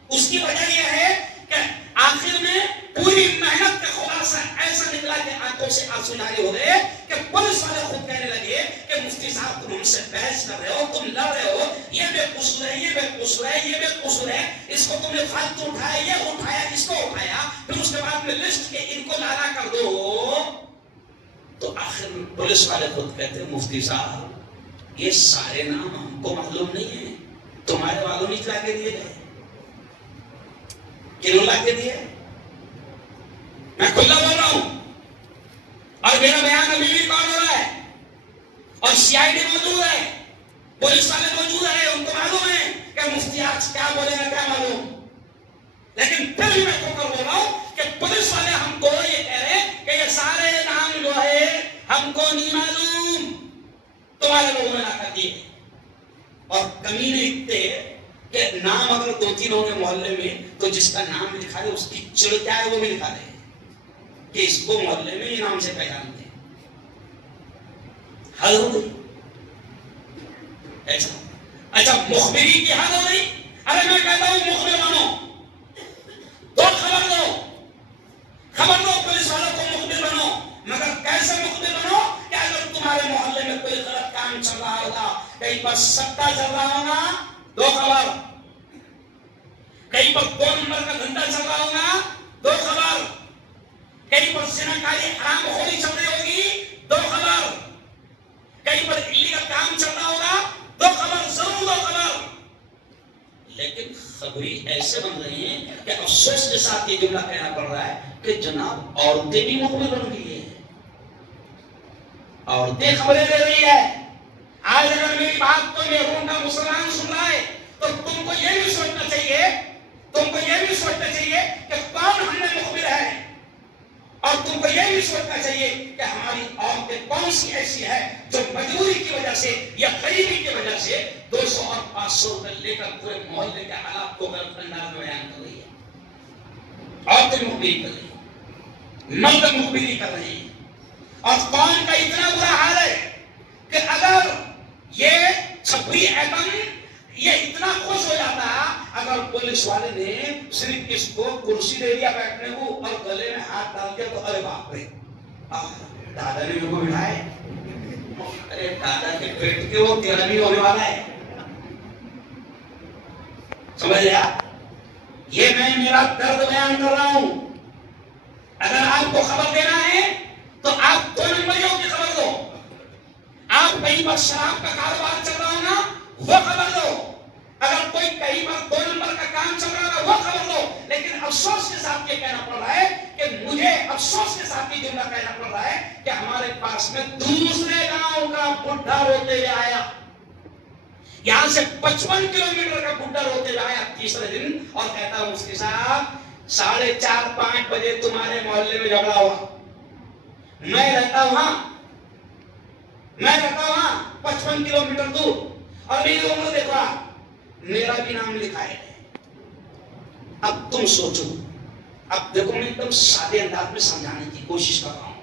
اس کی وجہ یہ ہے کہ آخر میں پوری محنت کا خلاصہ ایسا نکلا کہ آنکھوں سے آنسو جاری ہو گئے کہ پولیس والے خود کہنے لگے کہ مفتی صاحب تم ہم سے بحث کر رہے ہو، تم لڑ رہے ہو، یہ بے قصور ہے، یہ بے قصور ہے، یہ بے قصور ہے، اس کو تم نے فالتو اٹھایا، یہ اٹھایا، اس کو اٹھایا، پھر اس کے بعد میں لسٹ کے ان کو لانا کر دو. تو آخر میں پولیس والے خود کہتے ہیں مفتی صاحب یہ سارے نام ہم کو معلوم نہیں ہے، تمہارے والوں نے لا کے دیے گئے. کنوں لا کے دیے؟ میں کھلا بول رہا ہوں اور میرا بیان ابھی بھی ریکارڈ ہو رہا ہے اور CID موجود ہے، پولیس والے موجود ہیں، ان کو معلوم ہے کہ مفتی آج کیا بولے گا کیا معلوم. لیکن پھر بھی میں تو بول رہا ہوں کہ پولیس والے ہم کو یہ کہہ رہے ہیں کہ یہ سارے نام جو ہے ہم کو نہیں معلوم، تمہارے لوگوں نے لا کر دیے. اور کمینے اتنے کہ نام اگر 2-3 ہوں گے محلے میں تو جس کا نام لکھا ہے اس کی چڑ کیا ہے وہ بھی لکھا دے کہ اس کو محلے میں یہ نام سے پہچانتے. حل ہو گئی. اچھا مخبری کی حل ہو گئی. ارے میں کہتا ہوں مخبر بنو، تو خبر دو پولیس والوں کو، مخبر بنو. مگر کیسے مخبر بنو کہ اگر تمہارے محلے میں کوئی غلط کام چل رہا ہوگا، کہیں پر سٹا چل رہا ہوگا، 2 خبر. کہیں پر 2 نمبر کا دھندا چل رہا ہوگا، 2 خبر. کہیں پر زناکاری حرام خوری چل رہی ہوگی، 2 خبر. کہیں پر ایلیگل کام چل رہا ہوگا، 2 خبر، ضرور 2 خبر. لیکن خبری ایسے بن رہی ہیں کہ افسوس کے ساتھ یہ جملہ کہنا پڑ رہا ہے کہ جناب عورتیں بھی مخبر بن گئی ہیں، عورتیں خبریں دے رہی ہے. آج اگر میری بات کو یہ کا مسلمان سن رہا ہے تو تم کو یہ بھی سوچنا چاہیے، کہ کون ہم میں مخبر ہے، اور تم کو یہ بھی سوچنا چاہیے کہ ہماری عورتیں کون سی ایسی ہے جو مجبوری کی وجہ سے یا غریبی کی وجہ سے 200 اور 500 روپے لے کر پورے محلے کے حالات کو غلط انداز میں بیان کر رہی ہے. عورتیں مخبری کر رہی ہیں، مرد مخبری کر رہی ہیں. اور قوم کا اتنا برا حال ہے کہ اگر یہ 26 ایٹم یہ اتنا خوش ہو جاتا اگر پولیس والے نے صرف اس کو کرسی دے دیا بیٹھنے کو اور گلے میں ہاتھ ڈال دیا تو ارے باپ رے دادا نے میرے کو بٹھائے، ارے دادا کے پیٹ کے وہ تیرا بھی ہونے والا ہے. سمجھ لیا؟ یہ میں میرا درد بیان کر رہا ہوں. اگر آپ کو خبر دینا ہے تو آپ 2 نمبریوں کی خبر دو. آپ کہیں پر شراب کا کاروبار چل رہا ہو نا وہ خبر دو. اگر کوئی کہیں پر 2 نمبر کا کام چل رہا ہے وہ خبر دو. لیکن افسوس کے ساتھ یہ کہنا پڑ رہا ہے کہ مجھے افسوس کے ساتھ یہ جملہ کہنا پڑ رہا ہے کہ ہمارے پاس میں دوسرے گاؤں کا بڈھا روتے ہوئے آیا، یہاں سے 55 کلومیٹر کا بڈھا روتے ہوئے آیا تیسرے دن اور کہتا مفتی صاحب 4:30-5 بجے تمہارے محلے میں جھگڑا ہوا، میں رہتا وہاں 55 کلومیٹر دور اور میری عمر دیکھا میرا بھی نام لکھا ہے. اب تم سوچو، اب دیکھو میں ایک دم سادے انداز میں سمجھانے کی کوشش کر رہا ہوں.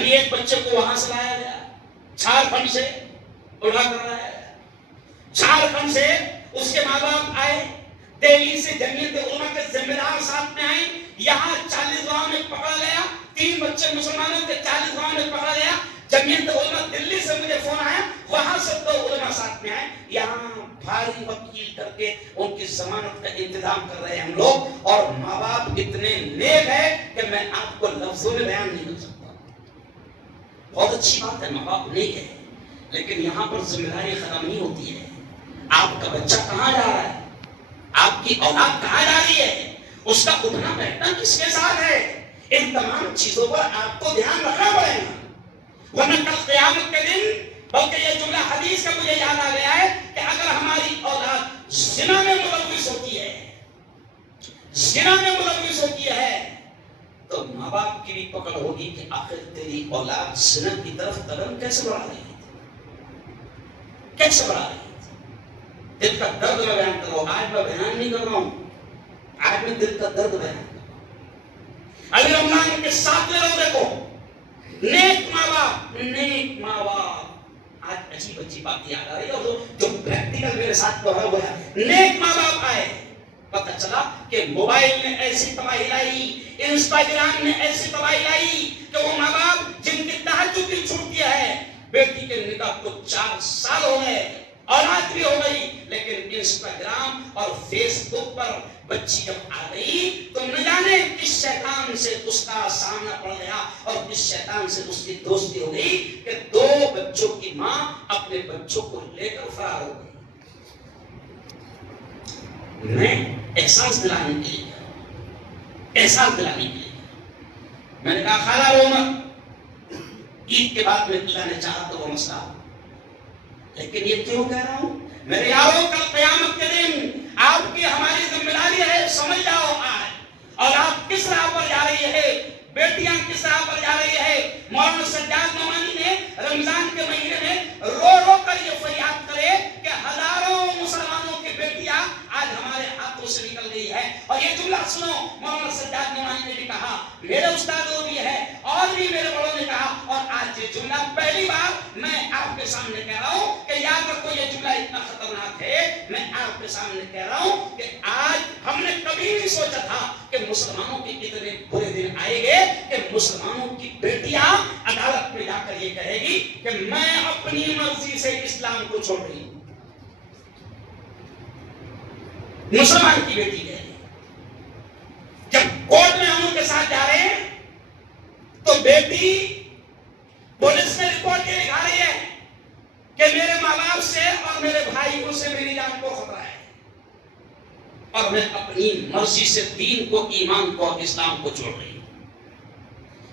ابھی ایک بچے کو وہاں سے لایا گیا جھارکھنڈ سے، اڑا کر رہا ہے، جھارکھنڈ سے اس کے ماں باپ آئے، دہلی سے جمعیت علماء کے ذمہ دار ساتھ میں آئے، یہاں 40 گاؤں میں پکڑا گیا، 3 بچے مسلمانوں کے 40 گاؤں میں پکڑا گیا، جمعیت علماء دلی سے مجھے فون آیا، وہاں سے 2 علماء ساتھ میں آئے، یہاں بھاری وکیل کر کے ان کی ضمانت کا انتظام کر رہے ہیں ہم لوگ، اور ماں باپ اتنے نیک ہے کہ میں آپ کو لفظوں میں بیان نہیں کر سکتا۔ بہت اچھی بات ہے، ماں باپ نیک ہے، لیکن یہاں پر ذمہ داری ختم نہیں ہوتی ہے۔ آپ کا بچہ کہاں جا رہا ہے، آپ کی اولاد کہاں جا رہی ہے، اس کا اٹھنا بیٹھنا کس کے ساتھ ہے، ان تمام چیزوں پر آپ کو دھیان رکھنا پڑے گا، ورنہ کل قیامت کے دن، بلکہ یہ جملہ حدیث کا مجھے یاد آ گیا ہے کہ اگر ہماری اولاد زنا میں ملوث ہوتی ہے، زنا میں ملوث ہوتی ہے، تو ماں باپ کی بھی پکڑ ہوگی کہ آخر تیری اولاد زنا کی طرف قدم کیسے بڑھا رہی ہے، کیسے بڑھا رہی ہے۔ دل کا درد میں بیان کرو، آج میں بیان نہیں کر رہا ہوں، آج میں دل کا درد بیان کر رہا ہوں۔ ابھی رمضان کے 7ویں روزے کو نیک ماں باپ، آج عجیب عجیب بات یاد آ رہی ہے، اور جو پریکٹیکل میرے ساتھ پڑھا ہوا ہے، نیک ماں باپ آئے، پتہ چلا کہ موبائل نے ایسی تباہی لائی، انسٹاگرام نے ایسی تباہی لائی کہ وہ ماں باپ جن کی تہجد بھی چھوٹ گیا ہے، بیٹی کے نکاح کو 4 سال ہو گئے، اولاد بھی ہو گئی، لیکن انسٹاگرام اور فیس بک پر بچی جب آ گئی تو نہ جانے کس شیطان سے اس کا سامنا پڑ گیا، اور کس شیطان سے اس کی دوستی ہو گئی کہ 2 بچوں کی ماں اپنے بچوں کو لے کر فرار ہو گئی۔ میں احساس دلانے کے لیے، احساس دلانے کے لیے میں نے کہا خالہ رو مت، عید کے بعد میں اللہ نے چاہا تو وہ مسئلہ، لیکن یہ کیوں کہہ رہا ہوں میرے یاروں، کل قیامت کے دن آپ کی ہماری ذمہ داری ہے، سمجھ جاؤ آج، اور آپ کس راہ پر جا رہی ہے، بیٹیاں کس راہ پر جا رہی ہے۔ مولانا سجاد نعمانی نے رمضان کے مہینے میں رو رو کر یہ فریاد کرے کہ ہزاروں مسلمانوں کی بیٹیاں آج ہمارے ہاتھوں سے نکل گئی ہے، اور یہ جملہ سنو، مولانا سجاد نعمانی نے بھی کہا، میرے استادوں بھی ہے اور بھی میرے بڑوں نے کہا، اور آج یہ جملہ پہلی بار میں آپ کے سامنے کہہ رہا ہوں کہ یاد رکھو یہ جملہ اتنا خطرناک ہے، میں آپ کے سامنے کہہ رہا ہوں کہ آج ہم نے کبھی نہیں سوچا تھا کہ مسلمانوں کے اتنے برے دن آئے گے کہ مسلمانوں کی بیٹیاں عدالت میں جا کر یہ کہے گی کہ میں اپنی مرضی سے اسلام کو چھوڑ رہی ہوں۔ مسلمان کی بیٹی کہے گی، جب کورٹ میں ہم ان کے ساتھ جا رہے ہیں تو بیٹی پولیس میں رپورٹ یہ لکھا رہی ہے کہ میرے ماں باپ سے اور میرے بھائیوں سے میری جان کو خطرہ ہے، اور میں اپنی مرضی سے دین کو، ایمان کو اور اسلام کو چھوڑ رہی ہوں۔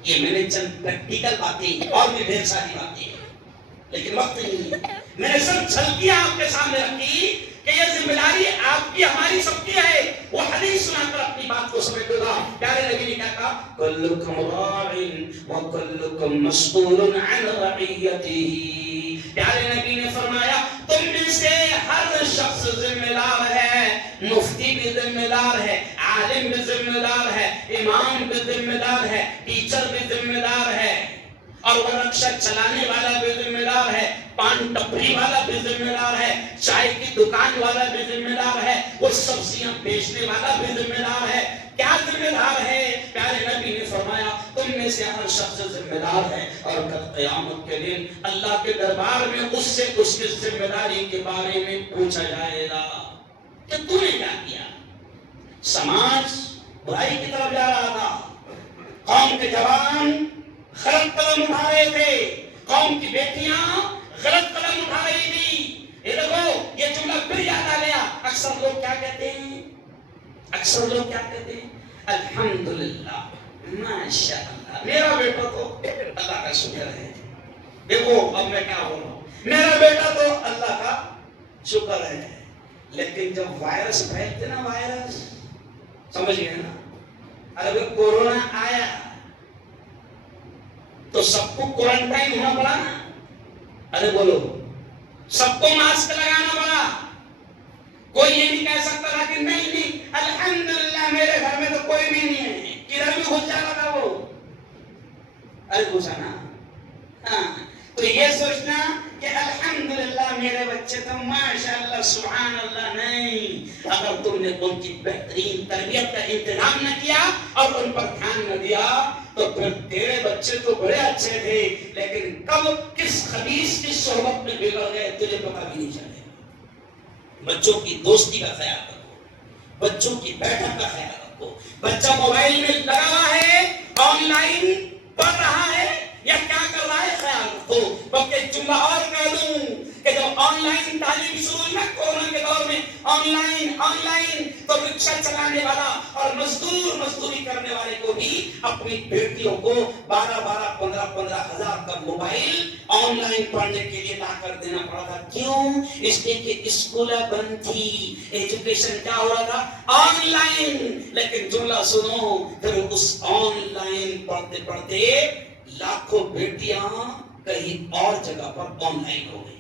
یہ میں نے چند پریکٹیکل باتیں اور بھی ڈھیر ساری باتیں ہیں، لیکن وقت نہیں ہے، میں نے سب جھلکیاں آپ کے سامنے رکھی کہ یہ ذمہ داری آپ کی ہماری سب کی ہے۔ وہ حدیث سنا کر اپنی بات کو سمجھ لو گا، پیارے نبی نے کہا تھا کلکم راع وکلکم مسئول عن رعیتہ، پیارے نبی نے فرمایا تم میں سے ہر شخص ذمہ دار ہے، مفتی بھی ذمہ دار ہے، عالم بھی ذمہ دار ہے، امام بھی ذمہ دار ہے، ٹیچر بھی ذمہ دار ہے، اور وہ رکشہ چلانے والا بھی ذمہ دار ہے، پان ٹپری والا بھی ذمہ دار ہے، چائے کی دکان والا بھی ذمہ دار ہے، وہ سبزیاں بیچنے والا بھی ذمہ دار ہے۔ کیا ذمہ دار ہے؟ پیارے نبی نے فرمایا تم میں سے ہر شخص ذمہ دار ہے، اور کل قیامت کے دن اللہ کے دربار میں اس سے اس کی ذمہ داری کے بارے میں پوچھا جائے گا کہ تو نے کیا کیا۔ سماج برائی کی طرف جا رہا تھا، قوم کے جوان غلط قدم اٹھا رہے تھے، قوم کی بیٹیاں غلط قدم اٹھا رہی تھی۔ یہ دیکھو یہ جملہ پھر یاد آ گیا، اکثر لوگ کیا کہتے ہیں، اکثر لوگ کیا کہتے ہیں، الحمدللہ ماشاءاللہ میرا بیٹا تو اللہ کا شکر ہے۔ دیکھو اب میں کیا بول رہا ہوں، میرا بیٹا تو اللہ کا شکر ہے، لیکن جب وائرس پھیلتے نا، وائرس سمجھ گئے نا، ارے کورونا آیا تو سب کو کوارنٹائن ہونا پڑا نا، ارے بولو سب کو ماسک لگانا پڑا، کوئی یہ نہیں کہہ سکتا تھا کہ نہیں الحمدللہ میرے گھر میں تو کوئی بھی نہیں ہے، کدھر بھی گھس جا رہا تھا وہ، ارے گھسا نا، تو یہ سوچنا کہ الحمدللہ میرے بچے تو ماشاءاللہ سبحان اللہ نہیں، اگر تم نے ان کی بہترین تربیت کا انتظام نہ کیا اور ان پر دھیان نہ دیا تو پھر تیرے بچے تو بڑے اچھے تھے لیکن کب کس خبیث کی صحبت میں بگڑ گئے تجھے پتہ بھی نہیں چلے. بچوں کی دوستی کا خیال رکھو، بچوں کی بیٹھک کا خیال رکھو. بچہ موبائل میں لگا ہوا ہے، آن لائن پڑھ رہا ہے یا کیا کر رہا ہے خیال رکھو. بلکہ جملہ اور کہہ دوں کہ جب آن لائن تعلیم شروع ہوئی نا کورونا کے دور میں، آن لائن تو رکشہ چلانے والا اور مزدوری کرنے والے کو بھی اپنی بیٹیوں کو 15 ہزار کا موبائل آن لائن پڑھنے کے لیے لا کر دینا پڑا تھا. کیوں؟ اس لیے کہ اسکول بند تھی، ایجوکیشن کیا ہو رہا تھا؟ On line. لیکن جملہ سنو، پھر اس آن لائن پڑھتے پڑھتے لاکھوں بیٹیاں کہیں اور جگہ پر آن لائن ہو گئی.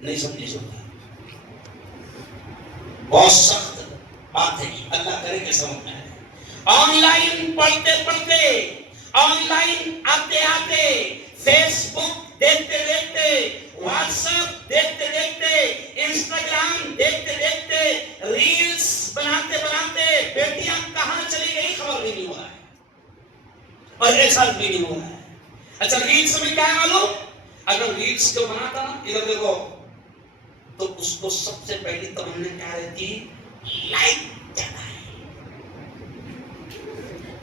نہیں سمجھے سنتا، بہت سخت بات ہے یہ، اللہ کرے کہ سمجھ میں آئے. آن لائن پڑھتے پڑھتے، آن لائن آتے آتے، فیس بک دیکھتے دیکھتے، واٹس ایپ دیکھتے دیکھتے، انسٹاگرام دیکھتے دیکھتے، ریلز بناتے بناتے بیٹیاں کہاں چلی گئی خبر بھی نہیں ہو رہا ہے اور احساس بھی نہیں ہو رہا ہے. اچھا ریلز میں کیا ہے معلوم؟ اگر ریلز کو بناتا نا، ادھر دیکھو، تو اس کو سب سے پہلی تمنا کیا رہتی؟ لائک جانا ہے.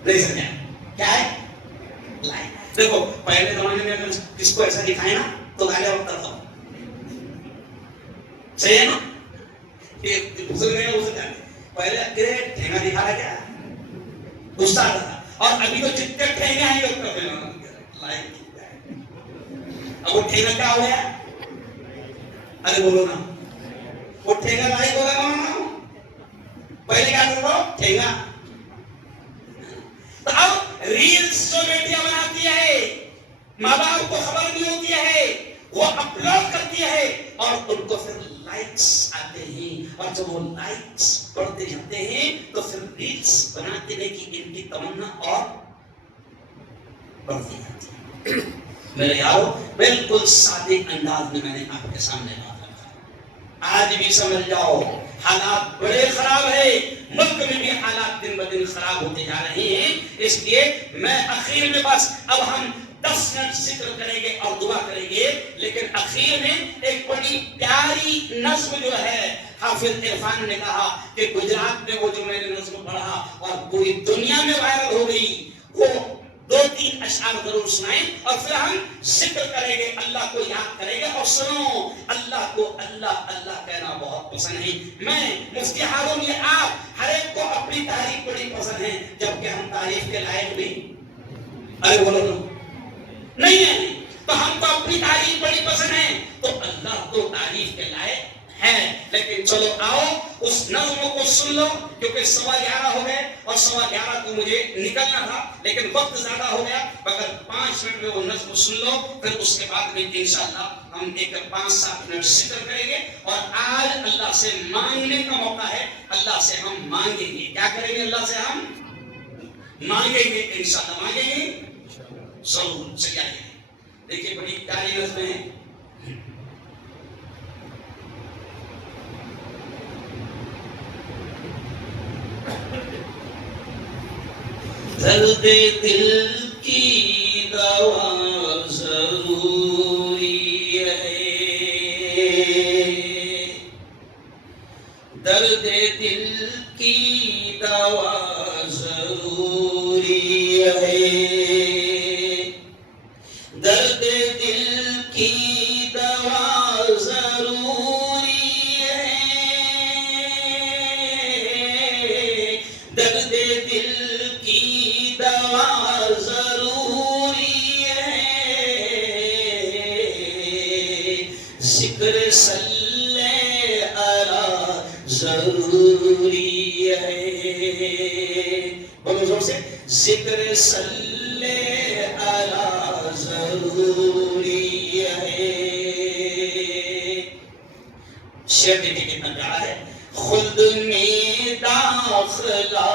نہیں سمجھا کیا ہے؟ لائک. دیکھو پہلے زمانے میں اگر کس کو ایسا دکھائے نا تو گالیاں بکتا تھا. صحیح ہے نا؟ پہلے گریٹ ٹھیکا دکھا رہا کیا غصہ آتا تھا. اور ابھی تو جتنے ٹھیکے ہیں لائک. اب وہ ٹھیکا کیا ہو گیا؟ ارے بولو نا، وہ ٹھیکا لائک ہوگا نا. پہلے کیا کرو ٹھیکا. تو اب ریلز جو بیٹیاں بناتی ہے، ماں باپ کو خبر نہیں ہوتی ہے، وہ اپلوڈ کرتی ہے اور ان کو پھر لائکس آتے ہیں. اور جب وہ لائکس بڑھتے جاتے ہیں تو پھر ریلز بناتے ہیں کہ ان کی تمنا اور بڑھتی جاتی ہے. میرے یارو بالکل سادے انداز میں نے آپ کے سامنے بات رکھا. آج بھی سمجھ جاؤ حالات بڑے خراب ہیں، ملک میں بھی حالات دن بدن خراب ہوتے جا رہے ہیں. اس لیے میں اخیر میں بس اب ہم 10 منٹ ذکر کریں گے اور دعا کریں گے، لیکن اخیر میں ایک بڑی پیاری نظم جو ہے حافظ عرفان نے کہا کہ گجرات میں وہ جو میں نے نظم پڑھا اور پوری دنیا میں وائرل ہو گئی، وہ 2-3 اشعار ضرور سنائیں اور پھر ہم ذکر کریں گے، اللہ کو یاد کریں گے. اور سنو، اللہ کو اللہ اللہ کہنا بہت پسند ہے. میں مفتی ہارون، یہ آپ ہر ایک کو اپنی تعریف بڑی پسند ہے، جبکہ ہم تعریف کے لائق بھی ارے بولو نہیں ہے. تو ہم کو اپنی تعریف بڑی پسند ہے تو اللہ تو تعریف کے لائق ہے. لیکن چلو آؤ اس نظم کو سن لو، کیونکہ 11:15 ہو گئے اور 11:15 کو مجھے نکلنا تھا، لیکن وقت زیادہ ہو گیا. اگر 5 منٹ میں وہ نظم سن لو، پھر اس کے بعد میں انشاءاللہ ہم ایک 5-7 منٹ ذکر کریں گے. اور آج اللہ سے مانگنے کا موقع ہے، اللہ سے ہم مانگیں گے. کیا کریں گے؟ اللہ سے ہم مانگیں گے، انشاءاللہ مانگیں گے ضرور. چلیے دیکھیے بڑی پیاری نظمیں ہیں. درد دل کی دوا ضروری ہے، درد دل کی دوا ضروری ہے، درد دل کی دوا ضروری ہے، درد دل کی دوا ضروری ہے، ذکر صلی علی ضروری ہے. بولو زور سے، ذکر صلی علی ضروری ہے. شعر دیکھیں کتنا پیارا ہے. خود میں داخلہ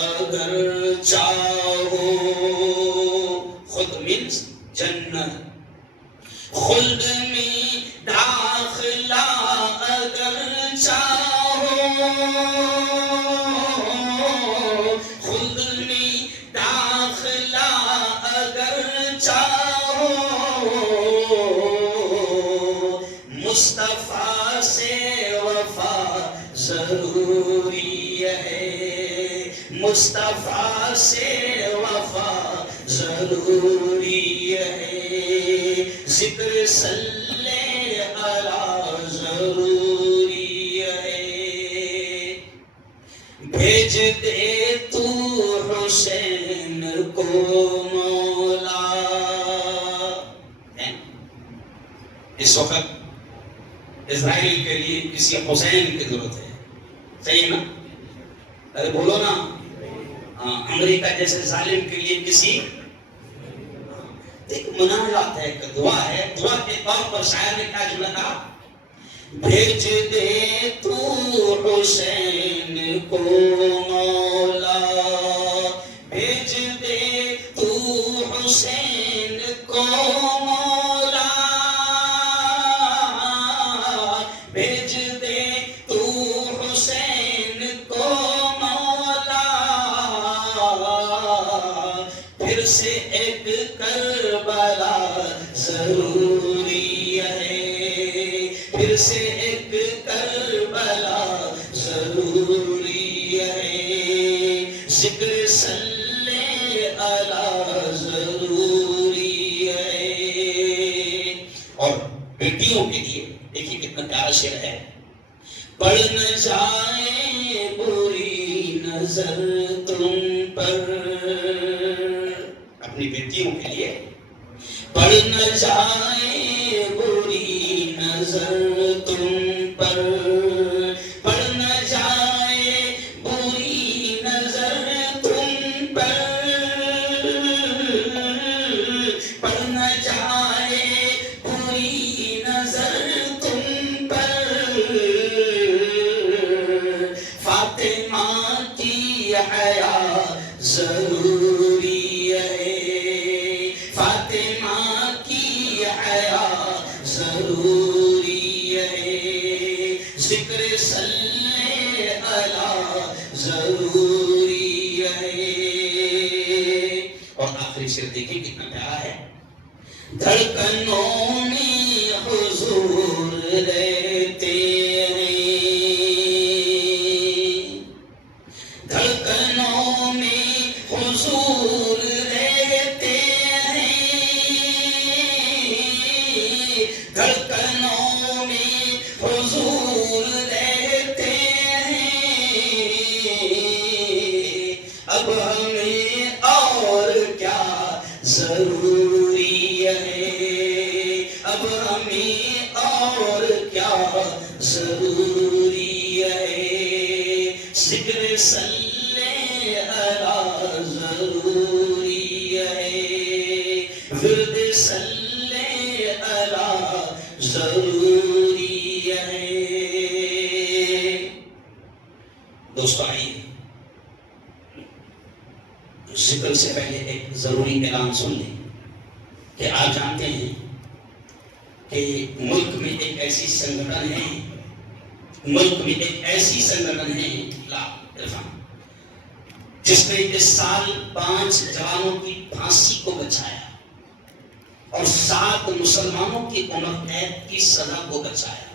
اگر چاہو، خود مینس جنت خلد میں داخلہ اگر چاہو، خلد میں داخلہ اگر چاہو، مصطفیٰ سے وفا ضروری ہے، مصطفیٰ سے وفا ضروری ہے، ذکر صلی علی ضروری ہے، بھیج دے تو حسین کو مولا۔ اس وقت اسرائیل کے لیے کسی حسین کی ضرورت ہے، صحیح نا؟ ارے بولو نا، امریکہ جیسے ظالم کے لیے کسی ایک مناجات ہے، ایک دعا ہے، دعا کے طور پر شاعر نے کیا جملہ کہا؟ بھیج دے تو حسین کو مولا، بھیج دے تو حسین کو مولا، بھیج دے تو حسین کو مولا، پھر سے ایک کربلا ضروری ہے، پھر سے ایک کربلا ضروری ہے، ذکر صلی علی ضروری ہے۔ اور بیٹیوں کے لیے دیکھیے کتنا پیارا شعر ہے، پڑ نہ جائے بری نظر تم پر، اپنی بیٹیوں کے لیے پڑ نہ جائے بری نظر تم پر، پڑ نہ جائے بری نظر تم پر، پڑ نہ جائے بری نظر تم پر، فاطمہ کی حیا ضروری ہے، فاطمہ کی حیا ضروری ہے، ذکر صلی علی ضروری ہے۔ اور آخری شعر دیکھیں کتنا پیارا ہے، دھڑکنوں میں حضور رہتے ہیں، دھڑکنوں میں حضور رہتے ہیں، دھڑکنوں میں حضور رہتے ہیں، اب ہمیں اور کیا ضروری ہے، اب ہمیں اور کیا ضروری ہے، ذکر صلی علی ضروری ہے، ورد صلی علی ضروری ہے۔ دوستو آئیے ذکر سے پہلے ایک ضروری اعلان سن لیں کہ آپ جانتے ہیں کہ ملک میں ایک ایسی سنگھٹن ہے، ملک میں ایک ایسی سنگھٹن ہے جس نے اس سال 5 جوانوں کی پھانسی کو بچایا اور 7 مسلمانوں کی عمر قید کی سزا کو بچایا،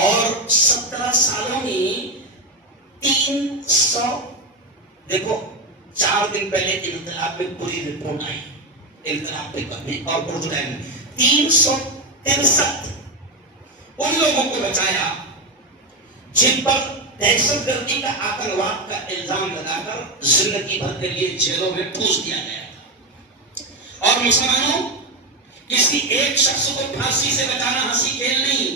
اور 17 سالوں میں 300، دیکھو 4 دن پہلے انقلاب میں پوری رپورٹ آئی، انقلاب پیپر میں اور اردو ٹائم میں 363 ان لوگوں کو بچایا جن پر دہشت گردی کا، آتنکواد کا الزام لگا کر زندگی بھر کے لیے جیلوں میں ٹھوس دیا گیا تھا۔ اور مسلمانوں، کسی ایک شخص کو پھانسی سے بچانا ہنسی کھیل نہیں،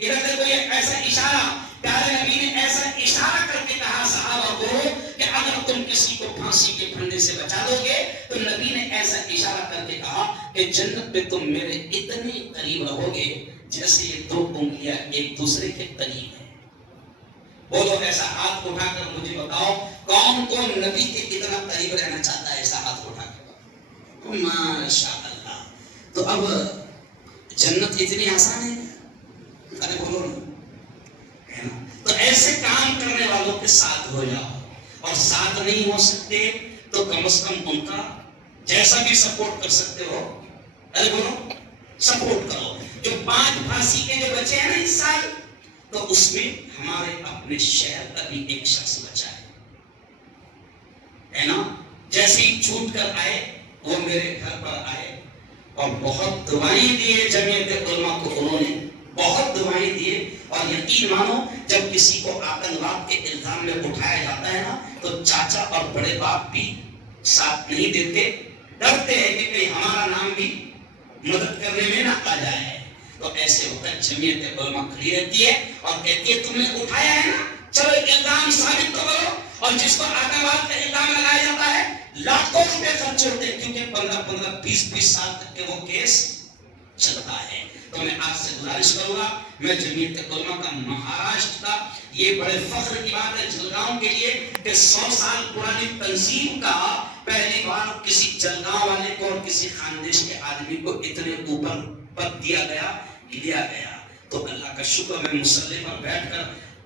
ادھر دیکھو یہ ایسا اشارہ، پیارے نبی نے ایسا اشارہ کر کے کہا صحابہ کو کہ اگر تم کسی کو پھانسی کے پھندے سے بچا دو گے تو نبی نے ایسا اشارہ کر کے کہا کہ جنت میں تم میرے اتنے قریب رہو گے جیسے یہ 2 انگلیاں ایک دوسرے کے قریب ہیں۔ بولو ایسا ہاتھ اٹھا کر مجھے بتاؤ کون کون نبی کے اتنا قریب رہنا چاہتا ہے، ایسا ہاتھ اٹھا کر۔ ماشاء اللہ، تو اب جنت اتنی آسان ہے؟ ارے بولو نا. تو ایسے کام کرنے والوں کے ساتھ ہو جاؤ, اور ساتھ نہیں ہو سکتے تو کم از کم ان کا جیسا بھی سپورٹ کر سکتے ہو, ارے بولو سپورٹ کرو. جو 5 پھانسی کے جو بچے ہیں نا اس سال, تو اس میں ہمارے اپنے شہر کا بھی ایک شخص بچا ہے نا. جیسے ہی چھوٹ کر آئے وہ میرے گھر پر آئے اور بہت دعائیں دیے جمعیت علماء کو, انہوں نے بہت دعائیں دیے. اور یقین مانو جب کسی کو آتنکواد کے الزام میں اٹھایا جاتا ہے نا, تو چاچا اور بڑے باپ بھی ساتھ نہیں دیتے, ڈرتے ہیں کہ کہیں ہمارا نام بھی مدد کرنے میں نہ آ جائے. تو ایسے وقت جمعیت علماء کھڑی رہتی ہے اور کہتی ہے تم نے اٹھایا ہے نا, چلو الزام ثابت تو کرو. اور جس کو آتنکواد کا الزام لگایا جاتا ہے لاکھوں روپے خرچ ہوتے ہیں, کیونکہ 15 20 سال تک کے وہ کیس چلتا ہے. تو میں آپ سے گزارش کروں گا, میں جمعیت علماء کا مہاراشٹر کا یہ بڑے فخر کی بات ہے جلگاؤں کے لیے کہ 100 سال پرانی تنظیم کا پہلی بار کسی جلگاؤں والے کو اور کسی خاندیش کے آدمی کو اتنے اوپر پد دیا گیا. تو اللہ کا شکر, میں مصلی پر بیٹھ کر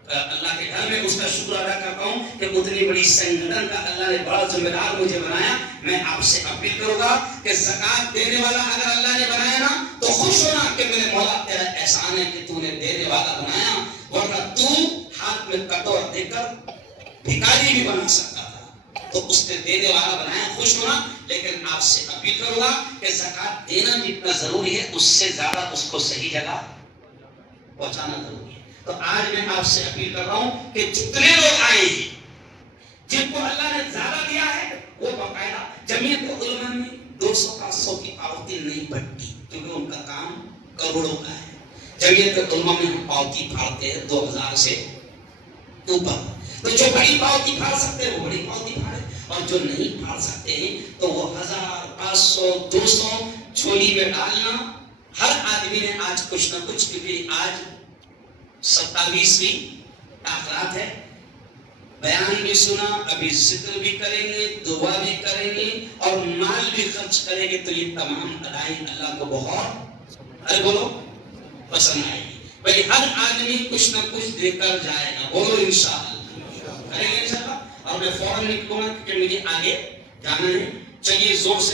اللہ کے گھر میں اس کا شکر ادا کرتا ہوں کہ اتنی بڑی سنگھن کا اللہ نے بڑا ذمہ دار مجھے بنایا. میں آپ سے اپیل کروں گا کہ زکات دینے والا اگر اللہ نے بنایا نا تو خوش ہونا کہ میرے مولا تیرا احسان ہے کہ تو نے دینے والا بنایا, ورنہ تو ہاتھ میں کٹور دے کر بھکاری بھی بنا سکتا تھا. تو اس نے دینے والا بنایا, خوش ہونا. لیکن آپ سے اپیل کروں گا کہ زکات دینا جتنا ضروری ہے اس سے زیادہ اس کو صحیح جگہ پہنچانا ضروری ہے. تو آج میں آپ سے اپیل کر رہا ہوں کہ جتنے لوگ آئے جن کو اللہ نے زیادہ دیا ہے وہ باقاعدہ جمعیت علماء میں 200-500 کی پاوتی نہیں بٹتی, کیونکہ ان کا کام کروڑوں کا ہے. جمعیت علماء میں ہم پاوتی پھاڑتے ہیں 2000 سے اوپر. تو جو بڑی پاوتی پھاڑ سکتے ہیں وہ بڑی پاوتی پھاڑے, اور جو نہیں پھاڑ سکتے ہیں تو وہ 1000 500 200 جھولی میں ڈالنا. ہر آدمی نے آج کچھ نہ کچھ, کیونکہ آج 27ویں آخرات ہے, بیان بھی سنا, ابھی ذکر بھی کریں گے, دعا بھی کریں گے اور مال بھی خرچ کریں گے. تو یہ تمام ادائیں اللہ کو بہت, ارے بولو, پسند آئے گی. بھائی ہر آدمی کچھ نہ کچھ دے کر جائے گا, بولو انشاءاللہ کریں گے انشاءاللہ. اور میں فوراً نکلوں گا کیونکہ مجھے آگے جانا ہے. چلیے زور سے